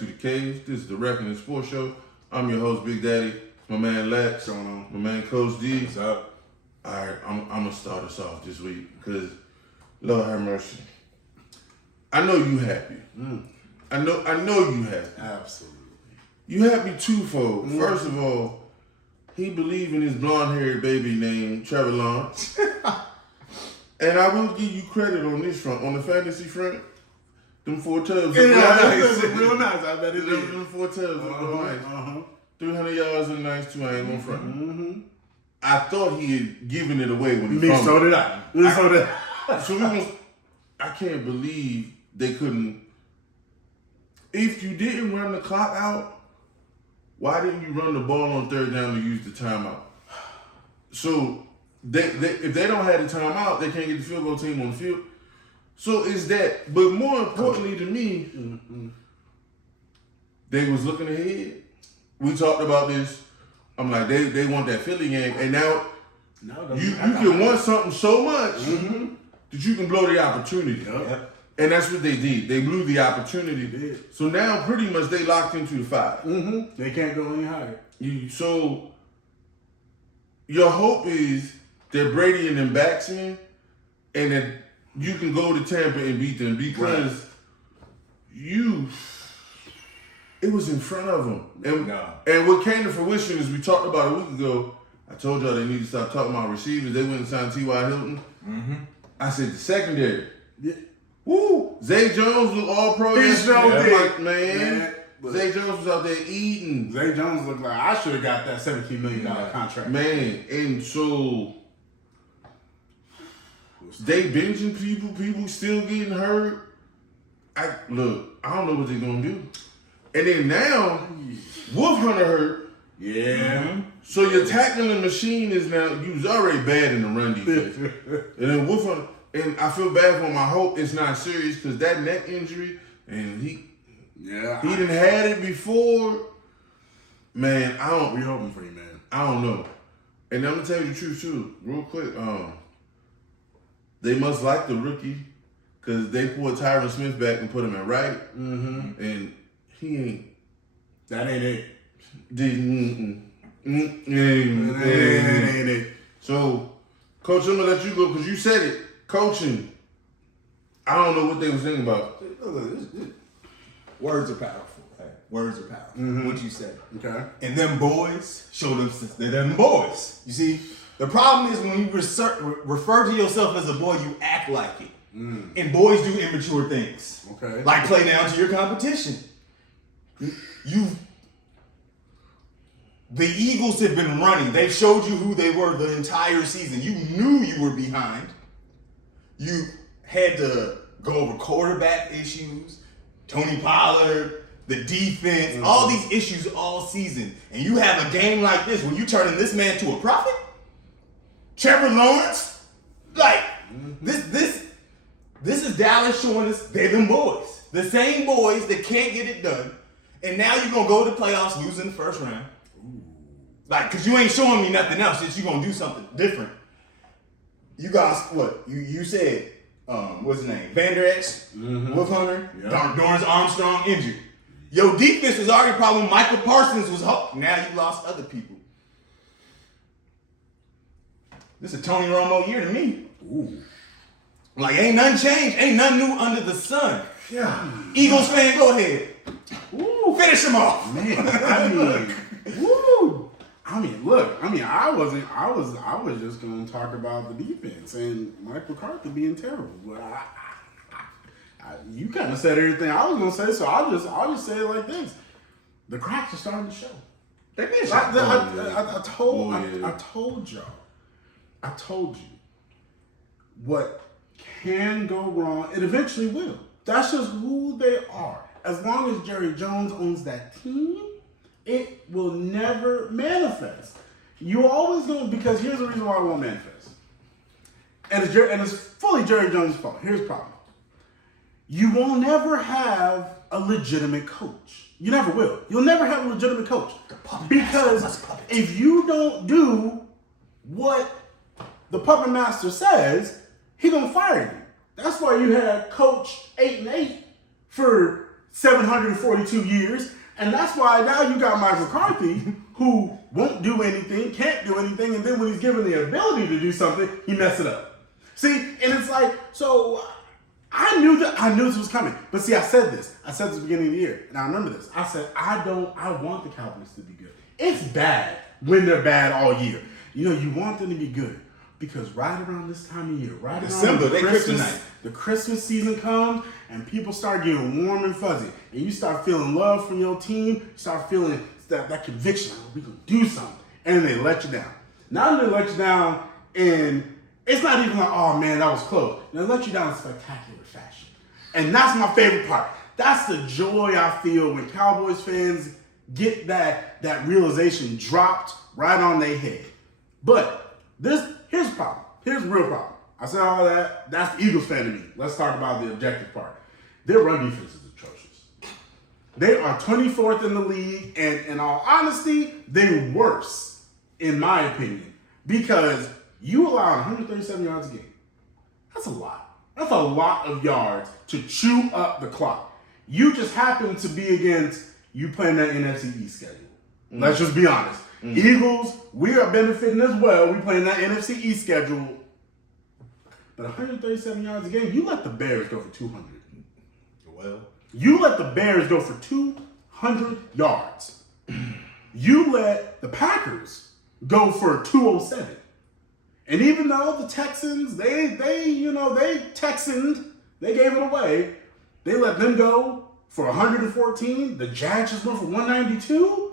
to the cave. This is the Reckoning Sports Show. I'm your host, Big Daddy. It's my man Lex. What's going on? My man Coach D. What's up? All right, I'm gonna start us off this week because Lord have mercy. I know you happy. I know you happy. Absolutely. You happy twofold. First of all, he believe in his blonde-haired baby named Trevor Lawrence. And I will give you credit on this front. On the fantasy front, them 4 tubs are real nice. I bet it is. Them 4 tubs are real nice. 300 yards and nice too. I ain't gonna front. I thought he had given it away when he fumbled. So did I. So I can't believe they couldn't. If you didn't run the clock out, why didn't you run the ball on 3rd down to use the timeout? So if they don't have the timeout, they can't get the field goal team on the field. So it's that. But more importantly to me, they was looking ahead. We talked about this. I'm like, they want that Philly game, and now you can want something so much that you can blow the opportunity. Yep. And that's what they did. They blew the opportunity. So now pretty much they locked into the 5. They can't go any higher. So your hope is that Brady and them backs in, and that you can go to Tampa and beat them because it was in front of them. And what came to fruition is we talked about a week ago. I told y'all they need to stop talking about receivers. They went and signed T.Y. Hilton. I said the secondary. Yeah. Woo! Zay Jones was all pro. He sure did. Like, man. Zay Jones was out there eating. Zay Jones looked like I should have got that $17 million contract. Man, and so they benching people still getting hurt. I don't know what they're gonna do. And then now, Wolf Hunter hurt. Yeah. So your tackling machine is now, you was already bad in the run defense. And then Wolf Hunter, and I feel bad for him. I hope it's not serious because that neck injury, and he didn't had it before. Man, we hoping for you, man. I don't know. And I'm gonna tell you the truth too, real quick. They must like the rookie because they pulled Tyron Smith back and put him at right, and he ain't. That ain't it. Ain't it. So, Coach, I'm gonna let you go because you said it. Coaching, I don't know what they was thinking about. Words are powerful. Right? Words are powerful. What you said. Okay. And them boys showed us they're them boys. You see, the problem is when you refer to yourself as a boy, you act like it. And boys do immature things. Okay. Like play down to your competition. The Eagles have been running. They've showed you who they were the entire season. You knew you were behind. You had to go over quarterback issues, Tony Pollard, the defense, all these issues all season. And you have a game like this where you turning this man to a prophet? Trevor Lawrence? Like, this is Dallas showing us they're them boys. The same boys that can't get it done. And now you're going to go to the playoffs losing the first round. Like, because you ain't showing me nothing else. That you're going to do something different. You guys, what? You said, what's his name? Van Der Esch, Wolf Hunter, Dorrance Armstrong injured. Your defense was already a problem. Michael Parsons was hooked. Now you lost other people. This is a Tony Romo year to me. Like, ain't nothing changed. Ain't nothing new under the sun. Yeah. Eagles fan, go ahead. Finish him off. Man, look. I was just gonna talk about the defense and Mike McCarthy being terrible. But you kind of said everything I was gonna say, so I'll just say it like this: the cracks are starting to show. They been I told you what can go wrong. It eventually will. That's just who they are. As long as Jerry Jones owns that team, it will never manifest. You always going because here's the reason why it won't manifest. And it's fully Jerry Jones' fault. Here's the problem. You will never have a legitimate coach. You never will. You'll never have a legitimate coach. Because if you don't do what the puppet master says, he gonna fire you. That's why you had Coach 8-8 for 742 years. And that's why now you got Mike McCarthy, who won't do anything, can't do anything, and then when he's given the ability to do something, he messes it up. See, and it's like, so I knew this was coming. But see, I said this at the beginning of the year, and I remember this. I said, I want the Cowboys to be good. It's bad when they're bad all year. You know, you want them to be good. Because right around this time of year, right December, around kryptonite. the Christmas season comes, and people start getting warm and fuzzy, and you start feeling love from your team, you start feeling that conviction, oh, we can do something, and they let you down. Now they let you down, and it's not even like, oh man, that was close. They let you down in spectacular fashion, and that's my favorite part. That's the joy I feel when Cowboys fans get that realization dropped right on their head. But here's the problem. Here's the real problem. I said all that. That's the Eagles fan to me. Let's talk about the objective part. Their run defense is atrocious. They are 24th in the league, and in all honesty, they're worse, in my opinion, because you allow 137 yards a game. That's a lot. That's a lot of yards to chew up the clock. You just happen to be against you playing that NFC East schedule. Let's just be honest. Eagles, we are benefiting as well. We playing that NFC East schedule. But 137 yards a game, you let the Bears go for 200. Well, You let the Bears go for 200 yards. You let the Packers go for 207. And even though the Texans, they Texaned, they gave it away. They let them go for 114. The Jags just went for 192.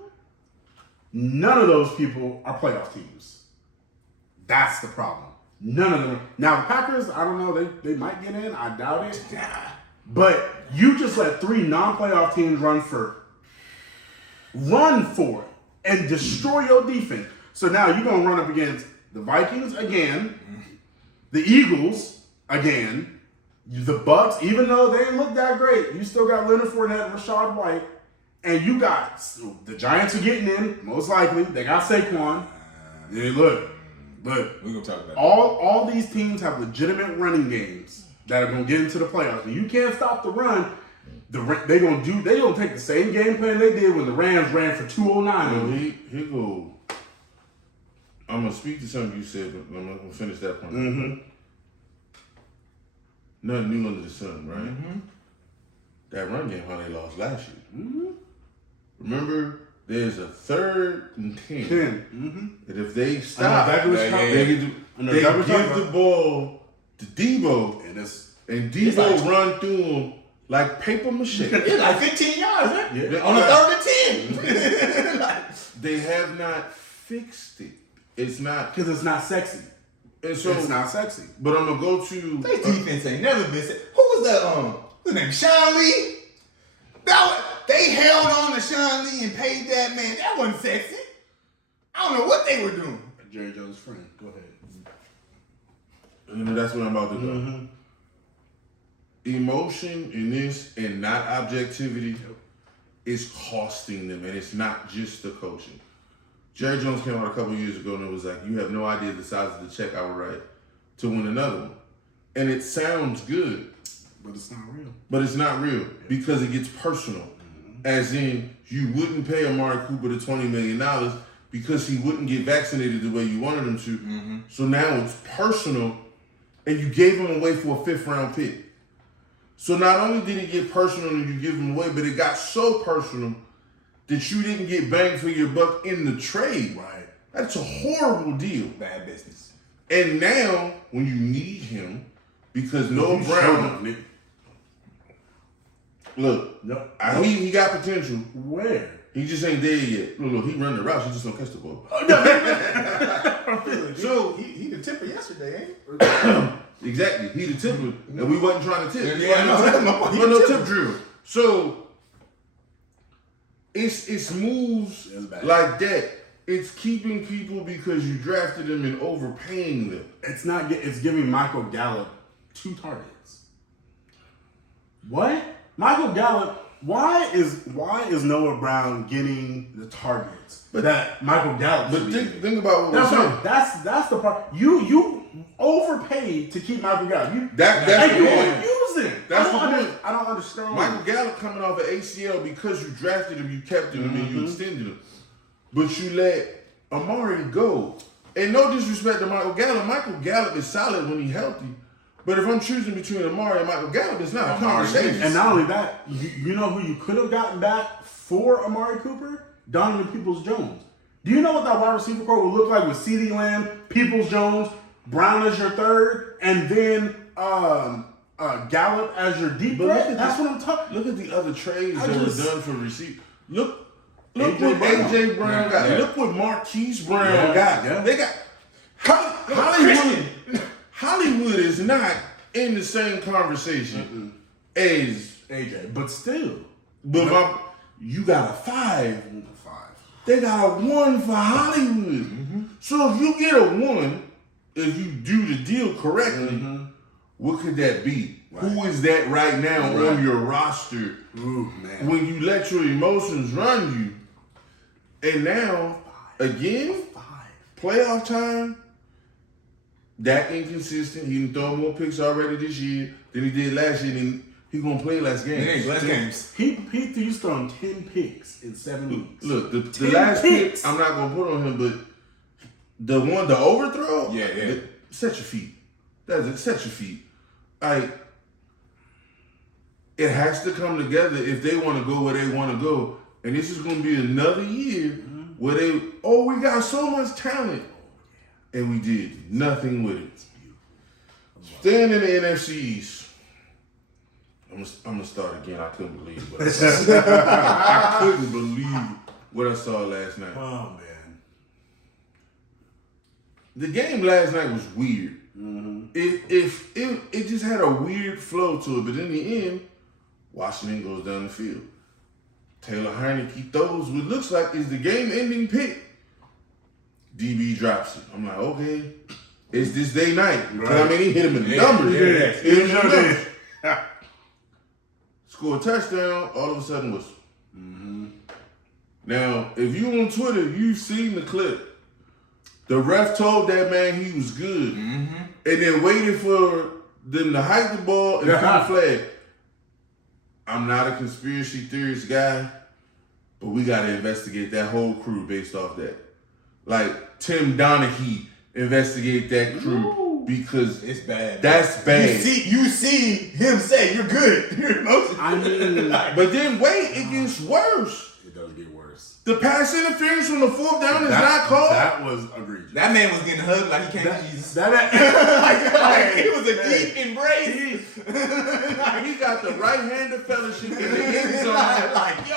None of those people are playoff teams. That's the problem. None of them. Now, the Packers, I don't know, they might get in. I doubt it. But you just let 3 non-playoff teams run for it and destroy your defense. So now you're going to run up against the Vikings again, the Eagles again, the Bucks, even though they didn't look that great, you still got Leonard Fournette and Rashad White. And you got the Giants are getting in, most likely. They got Saquon. Yeah, look. we're gonna talk about All these teams have legitimate running games that are gonna get into the playoffs. And you can't stop the run. They gonna take the same game plan they did when the Rams ran for 209. Here go. I'm gonna speak to something you said, but I'm gonna finish that point. Mm-hmm. Nothing new under the sun, right? That run game, how they lost last year. Mm-hmm. Remember, there's a 3rd and 10. That if they stop, they give the ball to Debo, and Debo run through them like paper mache. It's like 15 yards, right? Yeah. On a 3rd and 10. They have not fixed it. It's not Because it's not sexy. And so it's not sexy. But I'm gonna go to Their defense ain't never been sexy. Who was that? What's his name? Sean Lee. They held on to Sean Lee and paid that man. That wasn't sexy. I don't know what they were doing. Jerry Jones' friend. Go ahead. That's what I'm about to do. Emotion in this and not objectivity is costing them, and it's not just the coaching. Jerry Jones came out a couple years ago and it was like, you have no idea the size of the check I would write to win another one. And it sounds good. But it's not real. But it's not real because it gets personal. As in, you wouldn't pay Amari Cooper the $20 million because he wouldn't get vaccinated the way you wanted him to. So now it's personal, and you gave him away for a 5th-round pick. So not only did it get personal and you give him away, but it got so personal that you didn't get bang for your buck in the trade. Right. That's a horrible deal. Bad business. And now, when you need him, because Noah Brown... Look, he got potential. Where? He just ain't there yet. Look, he run the routes. He just don't catch the ball. So he the tipper yesterday, ain't he? Exactly. He the tipper, and we wasn't trying to tip. Yeah, no tip drill. So it's moves like that. It's keeping people because you drafted them and overpaying them. It's giving Michael Gallup 2 targets. What? Michael Gallup, why is Noah Brown getting the targets? But that Michael Gallup. But think about what we're saying. That's the part. You overpaid to keep Michael Gallup. That's and the you point. won't use him. That's the point. I don't understand. Michael Gallup coming off an ACL because you drafted him, you kept him, and you extended him. But you let Amari go. And no disrespect to Michael Gallup is solid when he's healthy. But if I'm choosing between Amari and Michael Gallup, it's not a conversation. And not only that, you know who you could have gotten back for Amari Cooper? Donovan Peoples-Jones. Do you know what that wide receiver core would look like with CeeDee Lamb, Peoples-Jones, Brown as your third, and then Gallup as your deep threat? That's what I'm talking. Look at the other trades that were done for receiver. Look AJ what Brown. AJ Brown got. Yeah. Look what Marquise Brown got. Yeah. They got Hollywood is not in the same conversation as AJ, but still. you got a 5. They got a 1 for Hollywood. So if you get a 1, if you do the deal correctly, what could that be? Right. Who is that right now on your roster? Ooh, man. When you let your emotions run you, and now again, playoff time. That inconsistent. He didn't throw more picks already this year than he did last year. And he gonna play less games. Less games. He's thrown 10 picks in 7 weeks. Look, the last pick, I'm not gonna put on him, but the overthrow. Yeah. Set your feet. That's it. Set your feet. Like, it has to come together if they want to go where they want to go. And this is going to be another year where we got so much talent. And we did nothing with it. Staying in the NFC East. I'm going to start again. I couldn't believe it. I couldn't believe what I saw last night. Oh, man. The game last night was weird. It just had a weird flow to it. But in the end, Washington goes down the field. Taylor Heineke throws what looks like is the game-ending pick. DB drops it. I'm like, okay, it's this day night. Right. I mean, he hit him in the numbers. Score a touchdown, all of a sudden whistle. Now, if you on Twitter, you've seen the clip. The ref told that man he was good. And then waited for them to hike the ball and throw the flag. I'm not a conspiracy theorist guy, but we got to investigate that whole crew based off that. Like, Tim Donaghy investigate that crew because it's bad. That's bad. You see him say, you're good. You're emotional. I mean, but then wait, it gets worse. It does get worse. The pass interference from the 4th down is not called. That was egregious. That man was getting hugged like he came to Jesus. Like, it was a deep embrace. He got the right-handed fellowship in the end zone. Like, yo.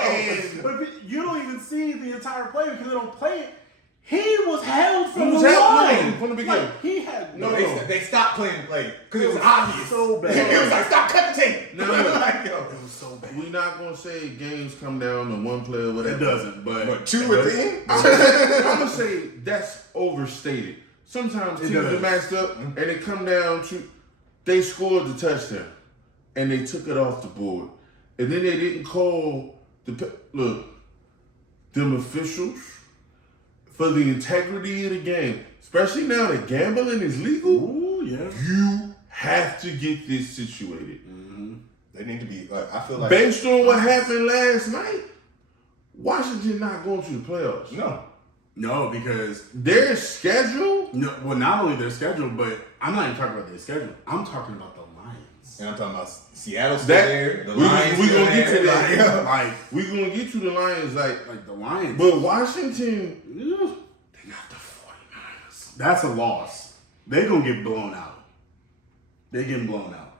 But you don't even see the entire play because they don't play it. He was held from the line. From the beginning. Like, he had They stopped playing the play because it was obvious. So bad. It was like, stop cutting tape. No. Like, yo. It was so bad. We're not going to say games come down to one play or whatever. It doesn't, but 2 or 10? I'm going to say that's overstated. Sometimes teams are matched up and it come down to they scored the touchdown and they took it off the board. And then they didn't call them officials for the integrity of the game, especially now that gambling is legal. Ooh, yeah. You have to get this situated. They need to be, I feel like. Based on what happened last night, Washington not going to the playoffs. No, because their schedule. No, well, not only their schedule, but I'm not even talking about their schedule. I'm talking about the Lions. And I'm talking about Seattle still there. The Lions we gonna get to there. that. Like we gonna get to the Lions, like the Lions. But Washington, they got the 49ers. That's a loss. They gonna get blown out. They getting blown out.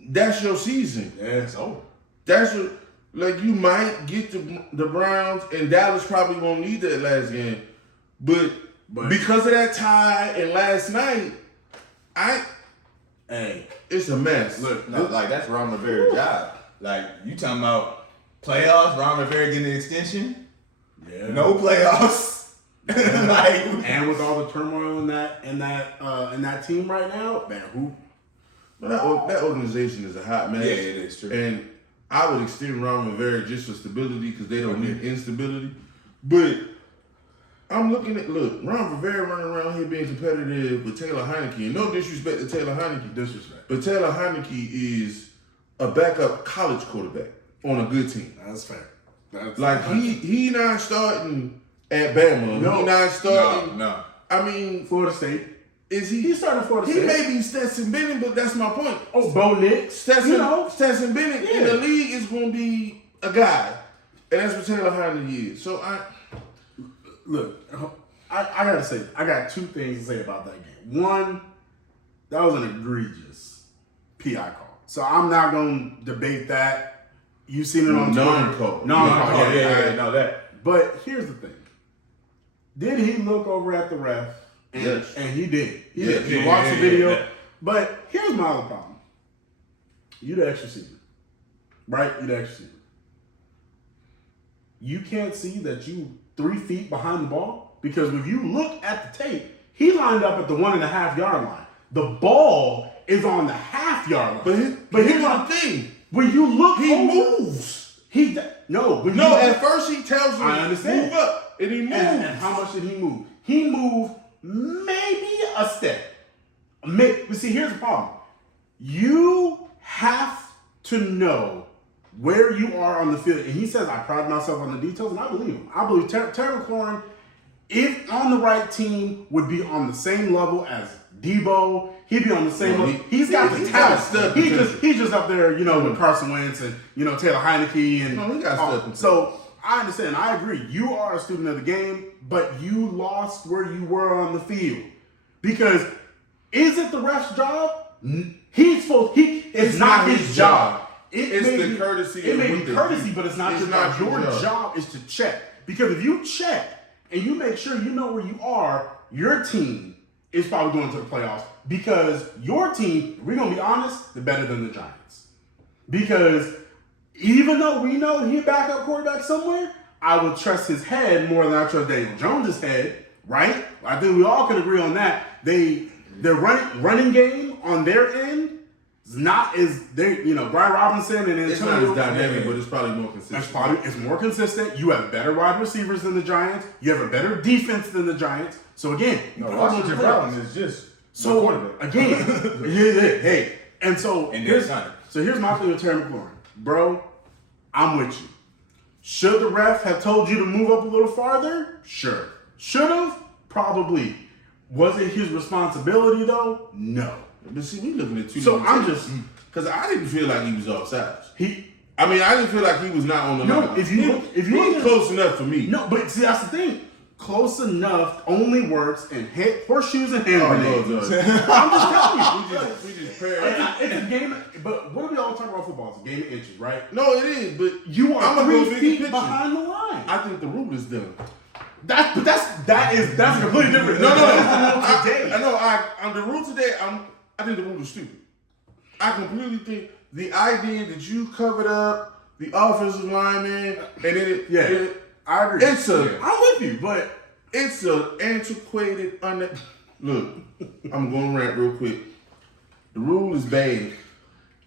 That's your season. Yeah, it's over. That's your. Like, you might get the Browns, and Dallas probably won't need that last game. But because of that tie and last night, it's a mess. Look, no, like, that's Ron Rivera's job. Like, you talking about playoffs, Ron Rivera getting an extension? Yeah. No playoffs. Like, and with all the turmoil in that team right now, man, who? But that organization is a hot mess. Yeah, it is true. And I would extend Ron Rivera just for stability because they don't need instability. But I'm looking at Ron Rivera running around here being competitive with Taylor Heineke. And no disrespect to Taylor Heineke. But Taylor Heineke is a backup college quarterback on a good team. That's fair. He not starting at Bama. No. He not starting. No. I mean, Florida State. is he? He's starting Florida State. He may be Stetson Bennett, but that's my point. Oh, Bo Nix. Stetson Bennett in Yeah. the league is going to be a guy. And that's what Taylor Heineke is. So Look, I gotta say, I got two things to say about that game. One, that was an egregious PI call. So I'm not gonna debate that. You've seen it on Twitter. Non-call. Non-call. Yeah, no, that. But here's the thing. Did he look over at the ref? Yes. And he did. He Yes. did. He watched the video. Yeah. But here's my other problem. You the extra receiver. Right? You the extra receiver. You can't see that you 3 feet behind the ball? Because if you look at the tape, he lined up at the 1.5 yard line. The ball is on the half-yard line. But here's the thing. When you look He over, moves. at first he tells him I understand. move up. And he moves. And how much did he move? He moved maybe a step. But see, here's the problem. You have to know where you are on the field. And he says, I pride myself on the details, and I believe him. I believe Terry McLaurin, if on the right team, would be on the same level as Debo. He'd be on the same level. He's got the talent. He's just up there, with Carson Wentz and, Taylor Heineke. And No, he got stuff. so I understand. I agree. You are a student of the game, but you lost where you were on the field. Because is it the ref's job? It's not his job. It's the courtesy It of may what be they courtesy, do. but it's not It's your not job. your Your job. job is to check. Because if you check and you make sure you know where you are, your team is probably going to the playoffs. Because your team, we're going to be honest, they're better than the Giants. Because even though we know he's a backup quarterback somewhere, I would trust his head more than I trust Daniel Jones' head, right? I think we all can agree on that. Their running game on their end is not as Brian Robinson and It's not Antonio. as dynamic, but it's probably more consistent. It's more consistent. You have better wide receivers than the Giants. You have a better defense than the Giants. So again, Washington Brown is just so quarterback. again, hey, and so And here's they're my thing with Terry McLaurin, bro. I'm with you. Should the ref have told you to move up a little farther? Sure. Should have? Probably. Was it his responsibility though? No. But see, we looking at two. So I'm different just because I didn't feel like he was offsides. I I didn't feel like he was not on the No, line. if you look he's close enough for me. No, but see, that's the thing. Close enough only works in horseshoes and hand Oh, grenades. no, I'm just telling you. we just paired. It's a game, but what do we all talk about football? It's a game of inches, right? No, it is, but You are I'ma 3 go bigger feet picture. behind the line. I think the rule is done. That's completely different. No. Today. On the rule today, I think the rule is stupid. I completely think the idea that you covered up the offensive lineman and then I agree. I'm with you, but it's a antiquated Look, I'm going to rant real quick. The rule is bad.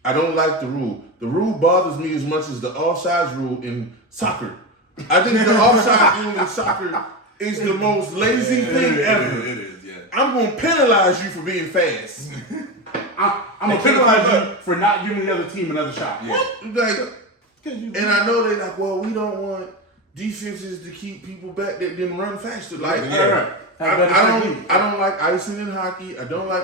I don't like the rule. The rule bothers me as much as the offsides rule in soccer. I think the offside rule in soccer is the most lazy thing ever. It is, yeah. I'm going to penalize you for being fast. I'm going to penalize you for not giving the other team another shot. Yeah. And I know they're like, well, we don't want defenses to keep people back that didn't run faster. Like, I don't like icing in hockey. I don't like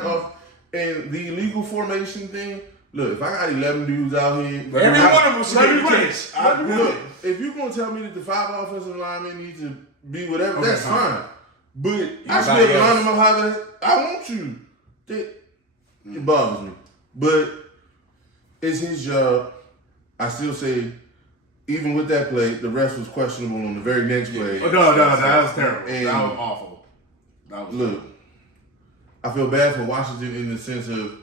and the illegal formation thing. Look, if I got 11 dudes out here, every one of them should be catch. Look, if you're gonna tell me that the 5 offensive linemen need to be whatever, that's fine. But I still line them up how I want you. It bothers me. But it's his job. I still say, even with that play, the rest was questionable on the very next play. No, that was terrible. And that was awful. Look, I feel bad for Washington in the sense of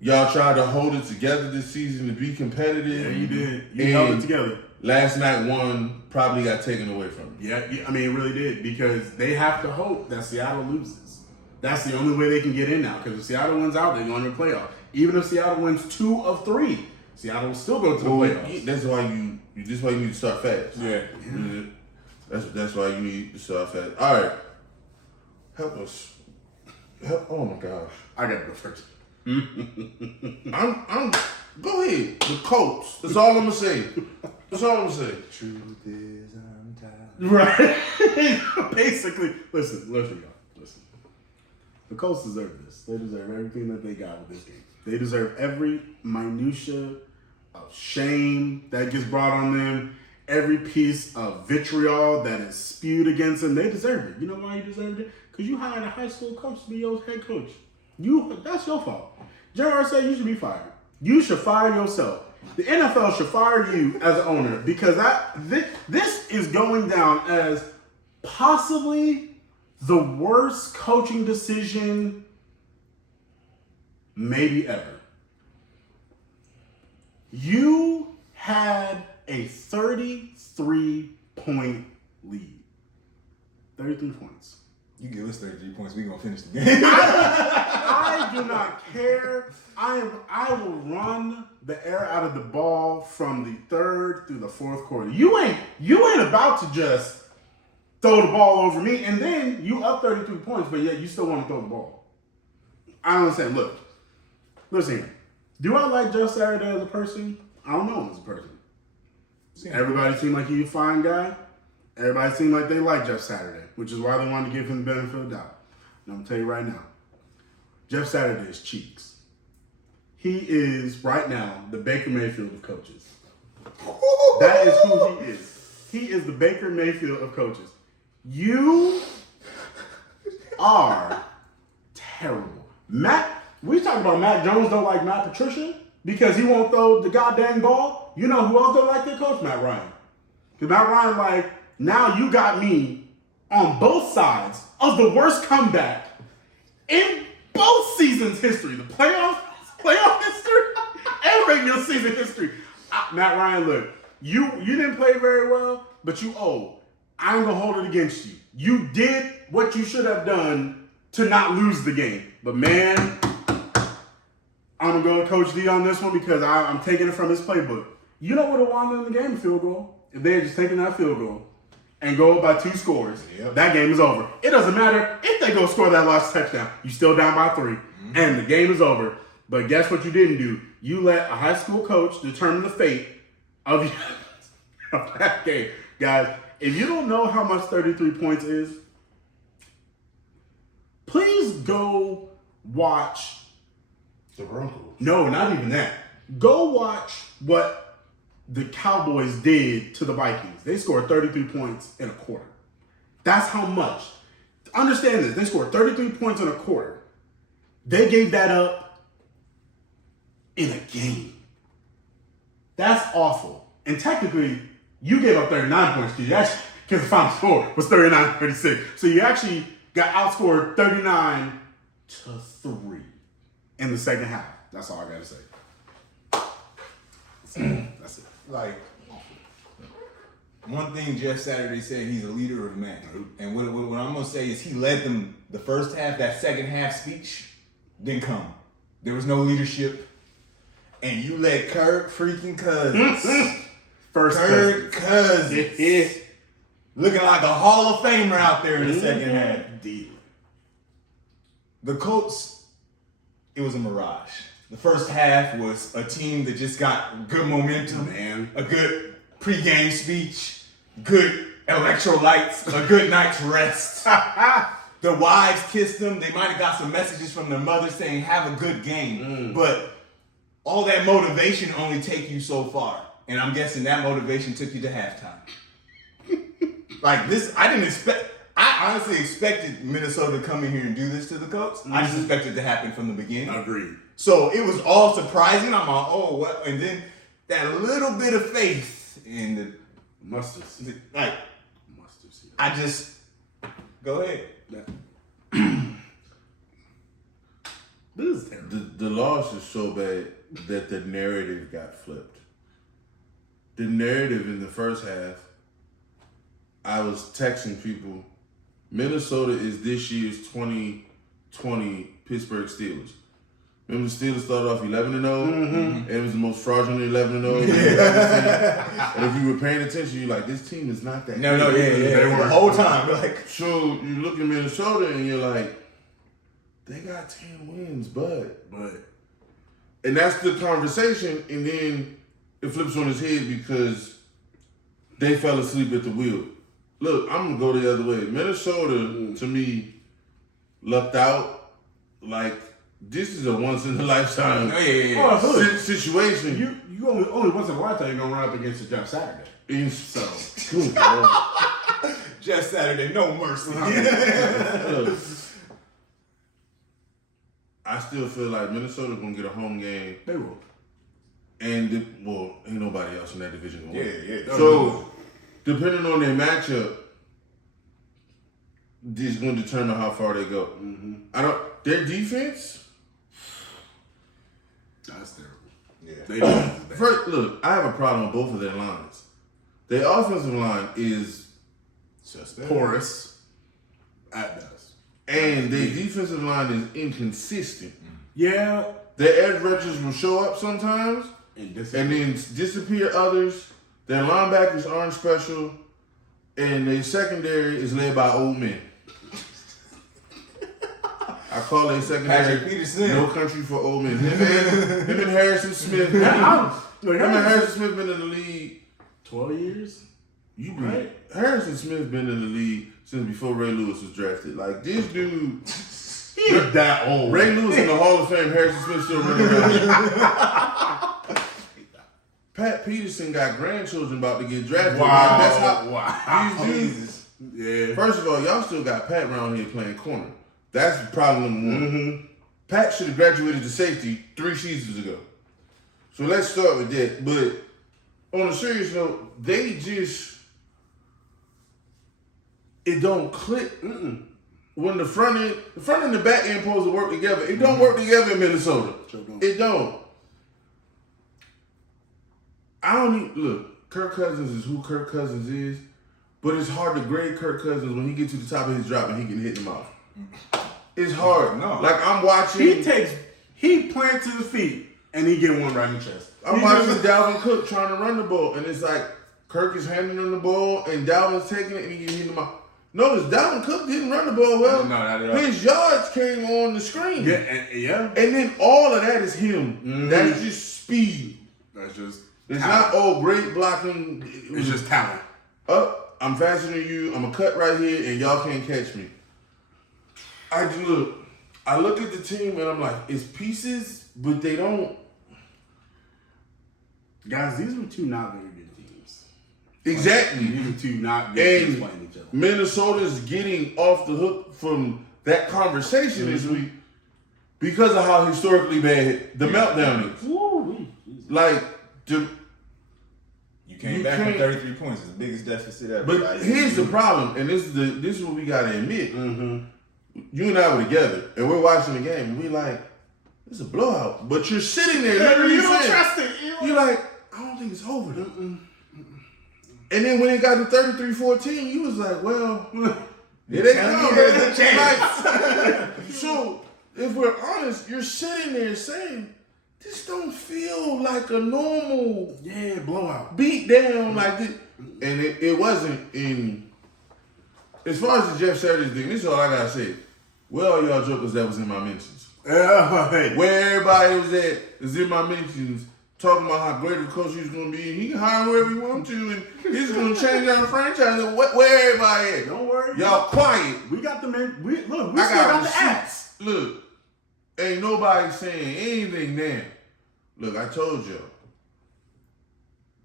y'all tried to hold it together this season to be competitive. Yeah, you did. You held it together. Last night, one probably got taken away from you. Yeah, I mean, it really did because they have to hope that Seattle loses. That's the only way they can get in now because if Seattle wins out, they're going to the playoff. Even if Seattle wins 2 of 3, Seattle will still go to the playoffs. That's why you need to start fast. Yeah. That's That's why you need the soft hat. All right, help us. Help! Oh my gosh. I gotta go first. I'm. Go ahead. The Colts. That's all I'm gonna say. That's all I'm gonna say. Truth is, I'm tired. Right. Basically, listen, y'all. Listen. The Colts deserve this. They deserve everything that they got with this game. They deserve every minutia of shame that gets brought on them, every piece of vitriol that is spewed against them. They deserve it. You know why you deserve it? Because you hired a high school coach to be your head coach. That's your fault. J.R. said you should be fired. You should fire yourself. The NFL should fire you as an owner because this is going down as possibly the worst coaching decision maybe ever. You had a 33-point lead. 33 points. You give us 33 points, we gonna finish the game. I do not care. I will run the air out of the ball from the third through the fourth quarter. You ain't about to just throw the ball over me, and then you up 33 points, but yet you still want to throw the ball. I don't understand. Look, listen here. Do I like Jeff Saturday as a person? I don't know him as a person. Everybody seemed like he's a fine guy. Everybody seemed like they like Jeff Saturday, which is why they wanted to give him the benefit of the doubt. And I'm going to tell you right now, Jeff Saturday is cheeks. He is, right now, the Baker Mayfield of coaches. That is who he is. He is the Baker Mayfield of coaches. You are terrible. We talk about Matt Jones don't like Matt Patricia because he won't throw the goddamn ball. You know who else don't like their coach? Matt Ryan. Because Matt Ryan, like, now you got me on both sides of the worst comeback in both seasons' history. The playoff history and regular season history. Matt Ryan, look, you didn't play very well, but you owe. I ain't going to hold it against you. You did what you should have done to not lose the game. But, man, I'm going to go with Coach D on this one because I'm taking it from his playbook. You know what would have won them the game? Field goal. If they had just taken that field goal and go up by 2 scores, that game is over. It doesn't matter if they go score that last touchdown. You still down by 3, and the game is over. But guess what you didn't do? You let a high school coach determine the fate of that game. Guys, if you don't know how much 33 points is, please go watch The Broncos. No, not even that. Go watch what the Cowboys did to the Vikings. They scored 33 points in a quarter. That's how much. Understand this. They scored 33 points in a quarter. They gave that up in a game. That's awful. And technically, you gave up 39 points because the final score was 39-36. So you actually got outscored 39-3 in the second half. That's all I got to say. That's it. Like, one thing Jeff Saturday said, he's a leader of men. And what I'm going to say is he led them the first half. That second half speech didn't come. There was no leadership. And you let Kirk freaking Cousins. Kirk Cousins. Looking like a Hall of Famer out there in the second half. The Colts, it was a mirage. The first half was a team that just got good momentum, a good pregame speech, good electrolytes, a good night's rest. The wives kissed them. They might have got some messages from their mother saying, have a good game. But all that motivation only take you so far. And I'm guessing that motivation took you to halftime. Like this, I honestly expected Minnesota to come in here and do this to the Colts. I just expected it to happen from the beginning. Agreed. So it was all surprising. I'm like, oh, what? And then that little bit of faith in the Mustard seed. Like, Mustard seed. I just go ahead. This is terrible. The loss is so bad that the narrative got flipped. The narrative in the first half, I was texting people, Minnesota is this year's 2020 Pittsburgh Steelers. Remember the Steelers started off 11-0? Mm-hmm. It was the most fraudulent 11-0. And if you were paying attention, you're like, this team is not that No, good. They were the whole time. Like, So you look at Minnesota and you're like, they got 10 wins, but. And that's the conversation, and then it flips on his head because they fell asleep at the wheel. Look, I'm going to go the other way. Minnesota, to me, lucked out. Like, this is a once-in-a-lifetime situation. You only once in a lifetime you're going to run up against Jeff Saturday. And so, good Lord. Jeff Saturday, no mercy. Look, I still feel like Minnesota going to get a home game. They will. And, ain't nobody else in that division going to win. Yeah. So, depending on their matchup, this is going to determine how far they go. Mm-hmm. Their defense. That's terrible. Yeah. First, look, I have a problem with both of their lines. Their offensive line is Just that. porous at best. and their defensive line is inconsistent. Yeah. Their edge rushers will show up sometimes And then disappear others. Their linebackers aren't special, and their secondary is led by old men. I call their secondary Patrick Peterson. No Country for Old Men. Him and Harrison Smith. Him and Harrison Smith been in the league 12 years? Right. Harrison Smith been in the league since before Ray Lewis was drafted. Like, this dude, He ain't that old. Ray Lewis in the Hall of Fame, Harrison Smith still running around. Pat Peterson got grandchildren about to get drafted. Wow. That's how Wow. these dudes. Yeah. First of all, y'all still got Pat around here playing corner. That's problem number one. Mm-hmm. Pat should have graduated to safety 3 seasons ago. So let's start with that. But on a serious note, they just, it don't click. When the front and the back end supposed to work together, it don't work together in Minnesota. Sure don't. It don't. Look, Kirk Cousins is who Kirk Cousins is, but it's hard to grade Kirk Cousins when he gets to the top of his drop and he can hit them off. It's hard. No. Like, I'm watching. He plants his feet and he get one right in the chest. I'm watching Dalvin Cook trying to run the ball, and it's like Kirk is handing him the ball, and Dalvin's taking it, and he can hit him off. Notice Dalvin Cook didn't run the ball well. No, not at all. His yards came on the screen. Yeah. And then all of that is him. Mhm. That's just speed. That's just It's talent. not great blocking. It's just talent. I'm faster than you. I'm a cut right here, and y'all can't catch me. I look at the team, and I'm like, it's pieces, but they don't. Guys, these were two not very good teams. Exactly. These were two not good teams playing each other. Minnesota's getting off the hook from that conversation this week because of how historically bad the meltdown is. Woo-wee. Like, You came You back from can't- 33 points. It's the biggest deficit ever. but Like, here's the problem, and this is what we gotta admit. Mm-hmm. You and I were together, and we're watching the game, and we like, it's a blowout. But you're sitting there literally You don't saying, trust it. you're like, I don't think it's over though. And then when it got to 33-14, you was like, well, it ain't come. There's a chance. Like, so, if we're honest, you're sitting there saying, this don't feel like a normal Yeah, blowout. beat down like this. And it wasn't in, as far as the Jeff Saturday thing, this is all I gotta say. Where all y'all jokers that was in my mentions? Hey. Where everybody was at is in my mentions, talking about how great of a coach he's going to be. He can hire whoever he wants to, and he's going to change our franchise. And where everybody at? Don't worry. Y'all quiet. We got the men. We still I got the receipts. ass. Look, ain't nobody saying anything now. Look, I told y'all.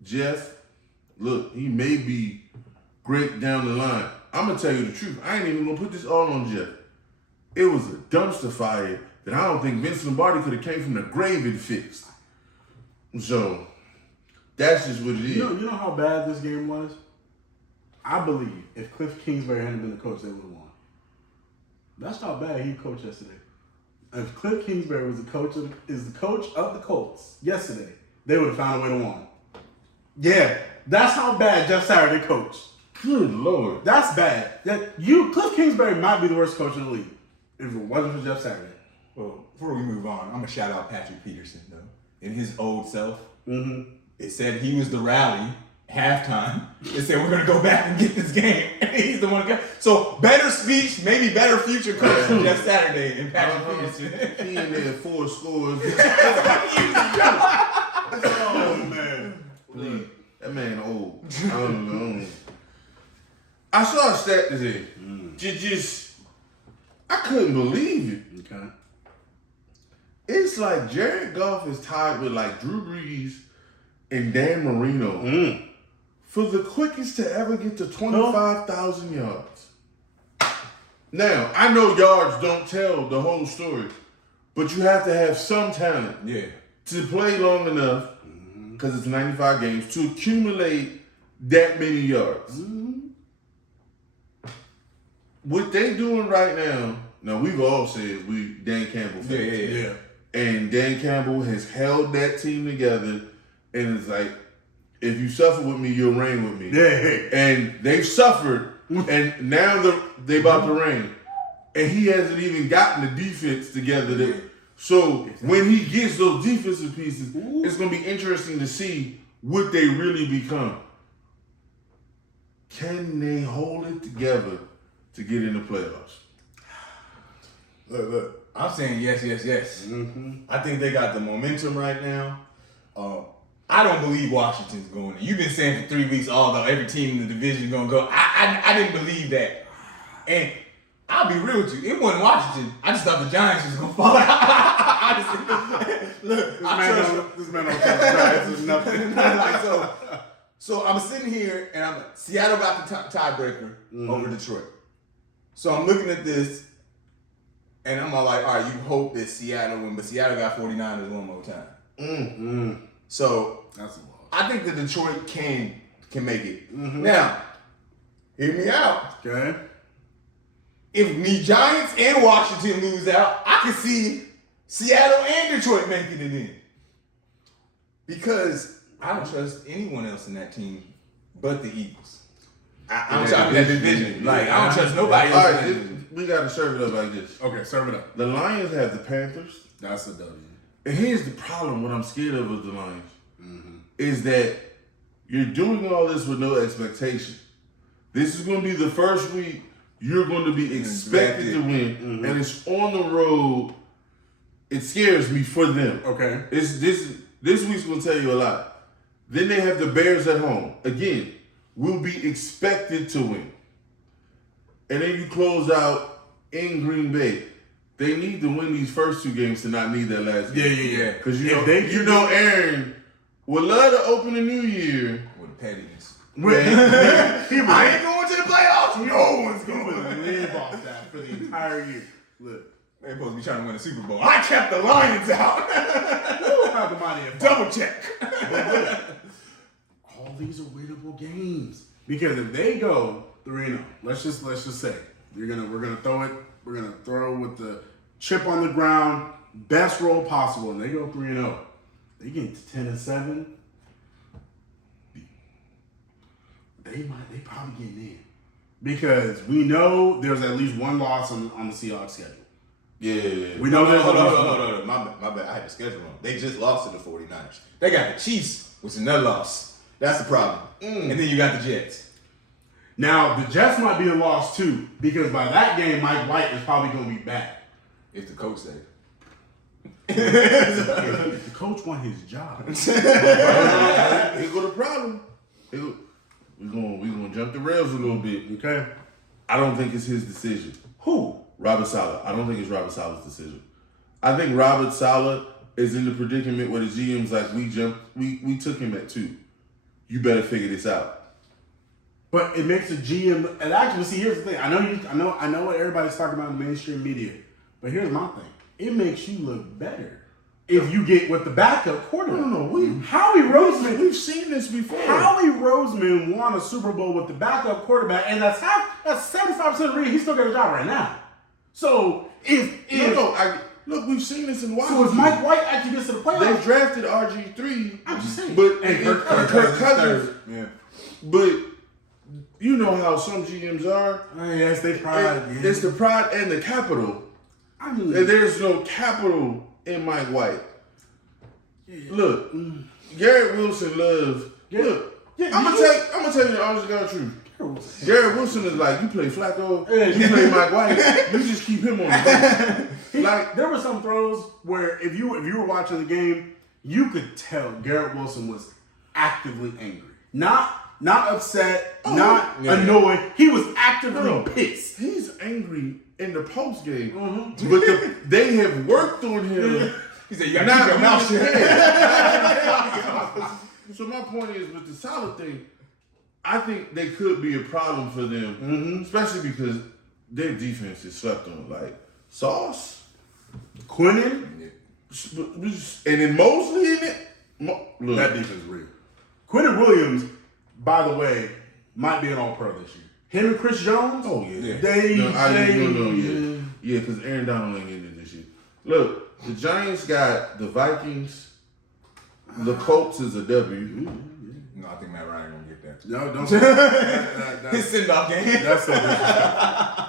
Jeff, look, he may be great down the line. I'm going to tell you the truth. I ain't even going to put this all on Jeff. It was a dumpster fire that I don't think Vince Lombardi could have came from the grave and fixed. So, that's just what it is. You know how bad this game was? I believe if Cliff Kingsbury hadn't been the coach, they would have won. That's how bad he coached yesterday. If Cliff Kingsbury was the coach of the Colts yesterday, they would have found a way to win. Yeah, that's how bad Jeff Saturday coached. Good Lord. That's bad. Cliff Kingsbury might be the worst coach in the league if it wasn't for Jeff Saturday. Well, before we move on, I'm gonna shout out Patrick Peterson though. In his old self, it said he was the rally halftime. It said we're gonna go back and get this game. And he's the one. So better speech, maybe better future coach than Jeff Saturday than Patrick Peterson. He in there 4 scores. Oh man, Please. That man old. I don't know. I saw a stat today. I couldn't believe it. okay. It's like Jared Goff is tied with like Drew Brees and Dan Marino for the quickest to ever get to 25,000 yards. Now, I know yards don't tell the whole story, but you have to have some talent to play long enough, because it's 95 games, to accumulate that many yards. What they doing right now, we've all said Dan Campbell fans. Yeah. And Dan Campbell has held that team together, and it's like, if you suffer with me, you'll reign with me. Yeah. And they've suffered, and now they about to reign. And he hasn't even gotten the defense together. So when he gets those defensive pieces, it's going to be interesting to see what they really become. Can they hold it together to get in the playoffs? Look. I'm saying yes. I think they got the momentum right now. I don't believe Washington's going there. You've been saying for 3 weeks, every team in the division is going to go. I didn't believe that. And I'll be real with you. It wasn't Washington. I just thought the Giants was going to fall out. Look, this man don't tell the Giants is nothing. So I'm sitting here, and Seattle got the tiebreaker over Detroit. So I'm looking at this, and I'm all like, all right, you hope that Seattle win, but Seattle got 49ers one more time. So that's a loss. I think that Detroit can make it. Now, hear me out. Okay. If the Giants and Washington lose out, I can see Seattle and Detroit making it in. Because I don't trust anyone else in that team but the Eagles. I don't trust that division. Like, I don't trust nobody else. All in that right, division. we got to serve it up like this. Okay, serve it up. The Lions have the Panthers. That's a W. And here's the problem, what I'm scared of with the Lions, is that you're doing all this with no expectation. This is going to be the first week you're going to be expected to win, and it's on the road. It scares me for them. Okay. This week's going to tell you a lot. Then they have the Bears at home. Again, we'll be expected to win. And then you close out in Green Bay. They need to win these first 2 games to not need that last game. Yeah. Because Aaron would love to open the new year with pettiness. I ain't going to the playoffs. No one's going to live off that for the entire year. Look. They're supposed to be trying to win a Super Bowl. I kept the Lions out. Double check. But look, all these are winnable games. Because if they go 3-0, let's just say we're gonna throw with the chip on the ground, best roll possible, and they go 3-0. They get to 10-7. They probably getting in. Because we know there's at least one loss on the Seahawks schedule. Yeah. We know there's Hold on. My bad. I had the schedule wrong. They just lost to the 49ers. They got the Chiefs, which is another loss. That's the problem. And then you got the Jets. Now, the Jets might be a loss too, because by that game, Mike White is probably going to be back. If the coach said If the coach won his job. Here go the problem. We're gonna jump the rails a little bit. Okay. I don't think it's his decision. Who? Robert Saleh. I don't think it's Robert Saleh's decision. I think Robert Saleh is in the predicament where the GM's like, we took him at 2. You better figure this out. But it makes the GM, and actually, see, here's the thing. I know what everybody's talking about in the mainstream media, but here's my thing. It makes you look better if you get with the backup quarterback. No. Howie Roseman. We've seen this before. Howie Roseman won a Super Bowl with the backup quarterback, and that's 75% of the reason he still got a job right now. So look, we've seen this in Washington. So if Mike White actually gets to the playoffs, they drafted RG3. I'm just saying. But and Kirk Cousins. Yeah. But you know how some GMs are. Yes, they pride. It's the pride and the capital. I mean, And there's no capital in Mike White. Look, Garrett Wilson loves. Look, I'm gonna tell you the honest God truth. Garrett Wilson is like, you play Flacco, you play Mike White, you just keep him on the bench. Like, there were some throws where if you were watching the game, you could tell Garrett Wilson was actively angry, not upset, not annoyed. He was actively pissed. He's angry in the post game, but they have worked on him. He said, "You gotta keep your mouth shut." So my point is, with the solid thing, I think they could be a problem for them, especially because their defense is slept on. Like Sauce, Quinnen, and then Mosley in it. Look, that defense is real. Quinnen Williams, by the way, might be an All-Pro this year. Him and Chris Jones. Oh yeah, They yeah, because Aaron Donald ain't in it this year. Look, the Giants got the Vikings. The Colts is a W. No, I think Matt Ryan gonna get that. No, don't say that. His send-off game. That's so disrespectful.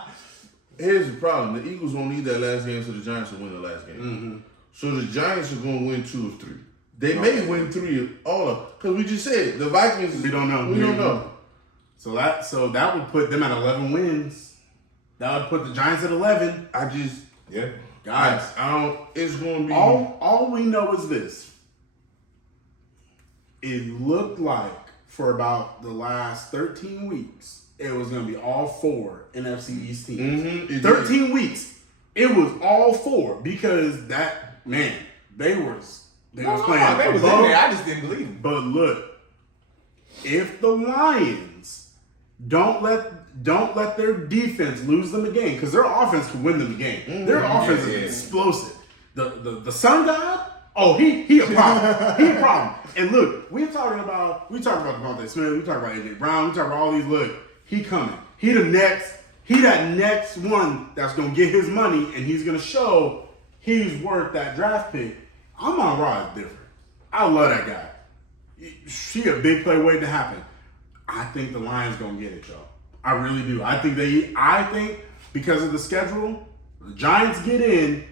Here's the problem: the Eagles won't need that last game, so the Giants will win the last game. So the Giants are going to win 2 of 3. They may win 3 of all of, because we just said the Vikings. We don't know. We don't know. So that would put them at 11 wins. That would put the Giants at 11. Guys, I don't. It's going to be all we know is this. It looked like for about the last 13 weeks, it was going to be all 4 NFC East teams. 13 weeks, it was all 4 because they was playing. They was in there. I just didn't believe him. But look, if the Lions don't let their defense lose them a game, because their offense can win them a game. Their offense is explosive. The Sun God, he a problem. He a problem. And look, we talking about Devontae Smith, we talking about AJ Brown, we talking about all these. Look, he coming. He that next one that's gonna get his money, and he's gonna show he's worth that draft pick. Amon Ra is different. I love that guy. She a big play waiting to happen. I think the Lions gonna get it, y'all. I really do. I think because of the schedule, the Giants get in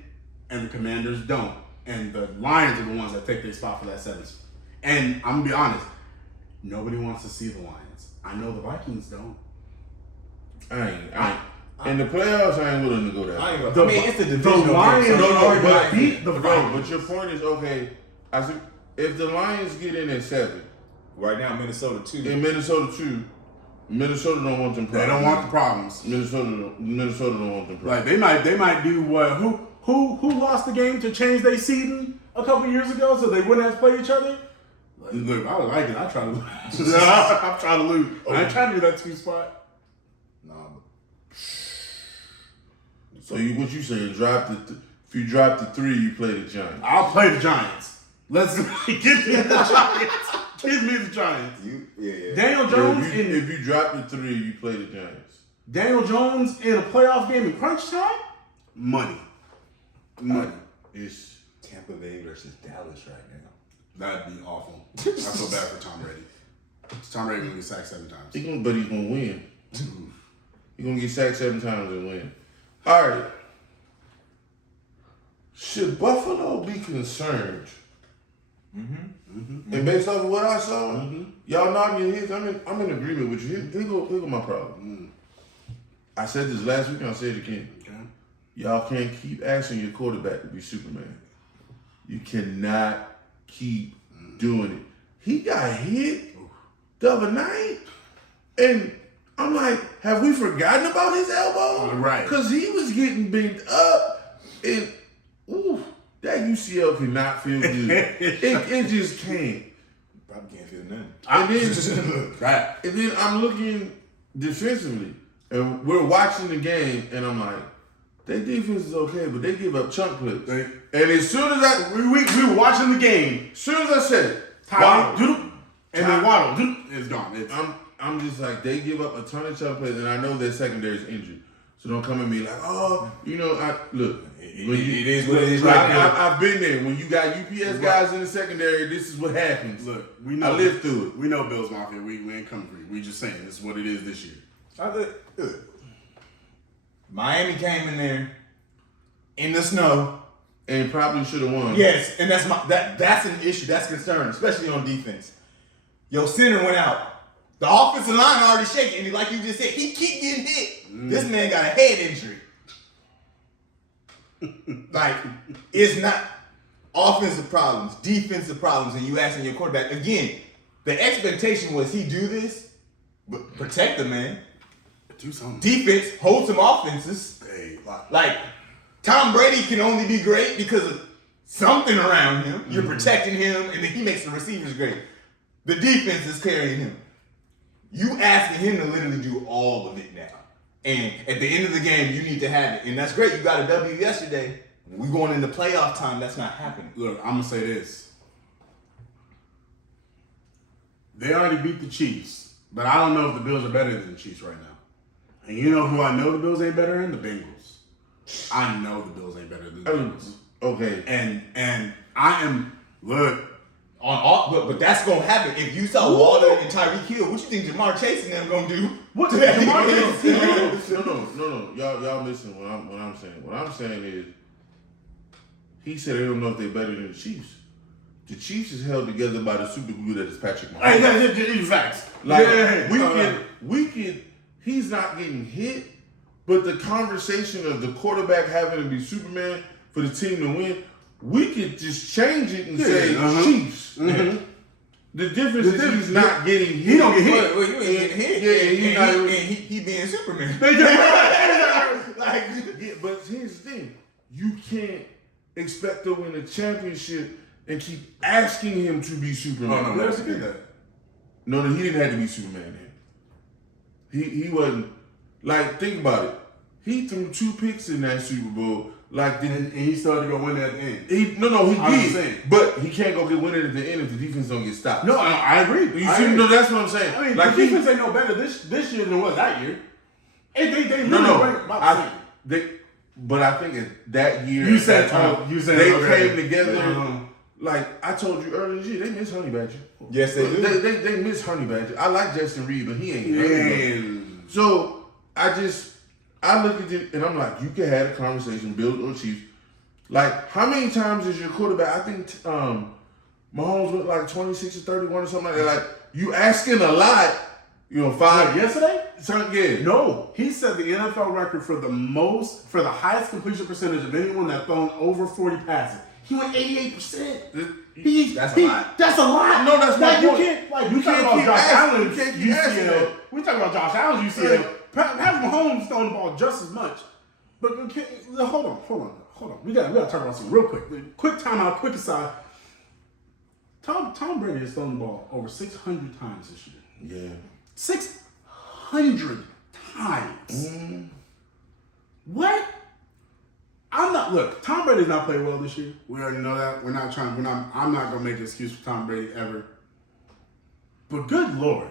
and the Commanders don't. And the Lions are the ones that take their spot for that 7th. And I'm gonna be honest, nobody wants to see the Lions. I know the Vikings don't. I ain't. In the playoffs, I ain't willing to go there. I mean, it's the division. The Lions beat the Vikings. But your point is, okay, I think if the Lions get in at 7, right now Minnesota 2. and Minnesota 2, Minnesota don't want them problems. They don't want the problems. Minnesota don't want them problems. Like they might do what? Who lost the game to change their seeding a couple years ago so they wouldn't have to play each other? Look, I like it. I try to lose. I'm trying to lose. I ain't trying to do that 2 spot. No. So what you saying? If you drop the 3, you play the Giants. I'll play the Giants. Let's give me the Giants. Give me the Giants. Yeah. Daniel Jones If you drop the 3, you play the Giants. Daniel Jones in a playoff game in crunch time? Money. It's Tampa Bay versus Dallas right now. That'd be awful. I feel bad for Tom Brady. Tom Brady gonna get sacked 7 times. He's gonna win. He's gonna get sacked 7 times and win. All right. Should Buffalo be concerned? And based off of what I saw, y'all nodding your heads. I'm in agreement with you. Here go my problem. I said this last week and I'll say it again. Okay. Y'all can't keep asking your quarterback to be Superman. You cannot keep doing it. He got hit the other night, and I'm like, have we forgotten about his elbow? Right. Because he was getting banged up, and that UCL cannot feel good. it just can't. Probably can't feel nothing. And then I'm looking defensively, and we're watching the game, and I'm like, their defense is okay, but they give up chunk plays. And as soon as we were watching the game, as soon as I said it, and then Waddle is gone. I'm just like, they give up a ton of chunk plays, and I know their secondary is injured. So don't come at me like, look. It is what it is right now. I've been there. When you got UPS guys in the secondary, this is what happens. Look, we know. I lived through it. We know Bills Mafia. We ain't coming for you. We just saying this is what it is this year. Miami came in there in the snow. And probably should have won. Yes, and that's an issue. That's concern, especially on defense. Your center went out. The offensive line already shaking, and like you just said, he keep getting hit. This man got a head injury. Like, it's not offensive problems, defensive problems, and you asking your quarterback again. The expectation was he do this, but protect the man. Do something. Defense, hold some offenses. Hey, Like, Tom Brady can only be great because of something around him. You're protecting him, and then he makes the receivers great. The defense is carrying him. You asking him to literally do all of it now. And at the end of the game, you need to have it. And that's great. You got a W yesterday. We going into playoff time. That's not happening. Look, I'm going to say this. They already beat the Chiefs, but I don't know if the Bills are better than the Chiefs right now. And you know who I know the Bills ain't better than? The Bengals. I know the Bills ain't better than the Bengals. Okay. And I am, look. But that's gonna happen. If you saw Waller and Tyreek Hill, what you think Jamar Chase and them gonna do? What? No. Y'all missing what I'm saying. What I'm saying is, he said they don't know if they're better than the Chiefs. The Chiefs is held together by the super glue that is Patrick Mahomes. Hey, facts. Like we can. He's not getting hit, but the conversation of the quarterback having to be Superman for the team to win, we could just change it and say Chiefs. Mm-hmm. The difference is he's not getting hit. He don't get hit. Well, you ain't getting hit. And he being Superman. But here's the thing: you can't expect to win a championship and keep asking him to be Superman. No, he didn't have to be Superman then. He wasn't. Like, think about it. He threw 2 picks in that Super Bowl. Like, and he started to go win at the end. He I'm did. But he can't go get winning at the end if the defense don't get stopped. No, I agree. You see, no, that's what I'm saying. I mean, like, the defense ain't no better this year than it was that year. But I think that year, they came together. Like I told you earlier this year, they miss Honey Badger. Yes, they do. They miss Honey Badger. I like Justin Reed, but he ain't. So I look at it and I'm like, you can have a conversation, Bills or Chiefs. Like, how many times is your quarterback? I think Mahomes went like 26 or 31 or something like that. Like, you asking a lot. 5 yesterday? Yeah. No, he set the NFL record for the highest completion percentage of anyone that thrown over 40 passes. He went 88%. That's a lot. That's a lot. No, that's my point. You talking about Josh Allen's UCL. We talking about Josh Allen's UCL. Patrick Mahomes throwing the ball just as much. But hold on. We got to talk about something real quick. Quick timeout. Quick aside. Tom Brady has thrown the ball over 600 times this year. Yeah. 600 times. What? Look, Tom Brady's not played well this year. We already know that. I'm not gonna make an excuse for Tom Brady ever. But good Lord,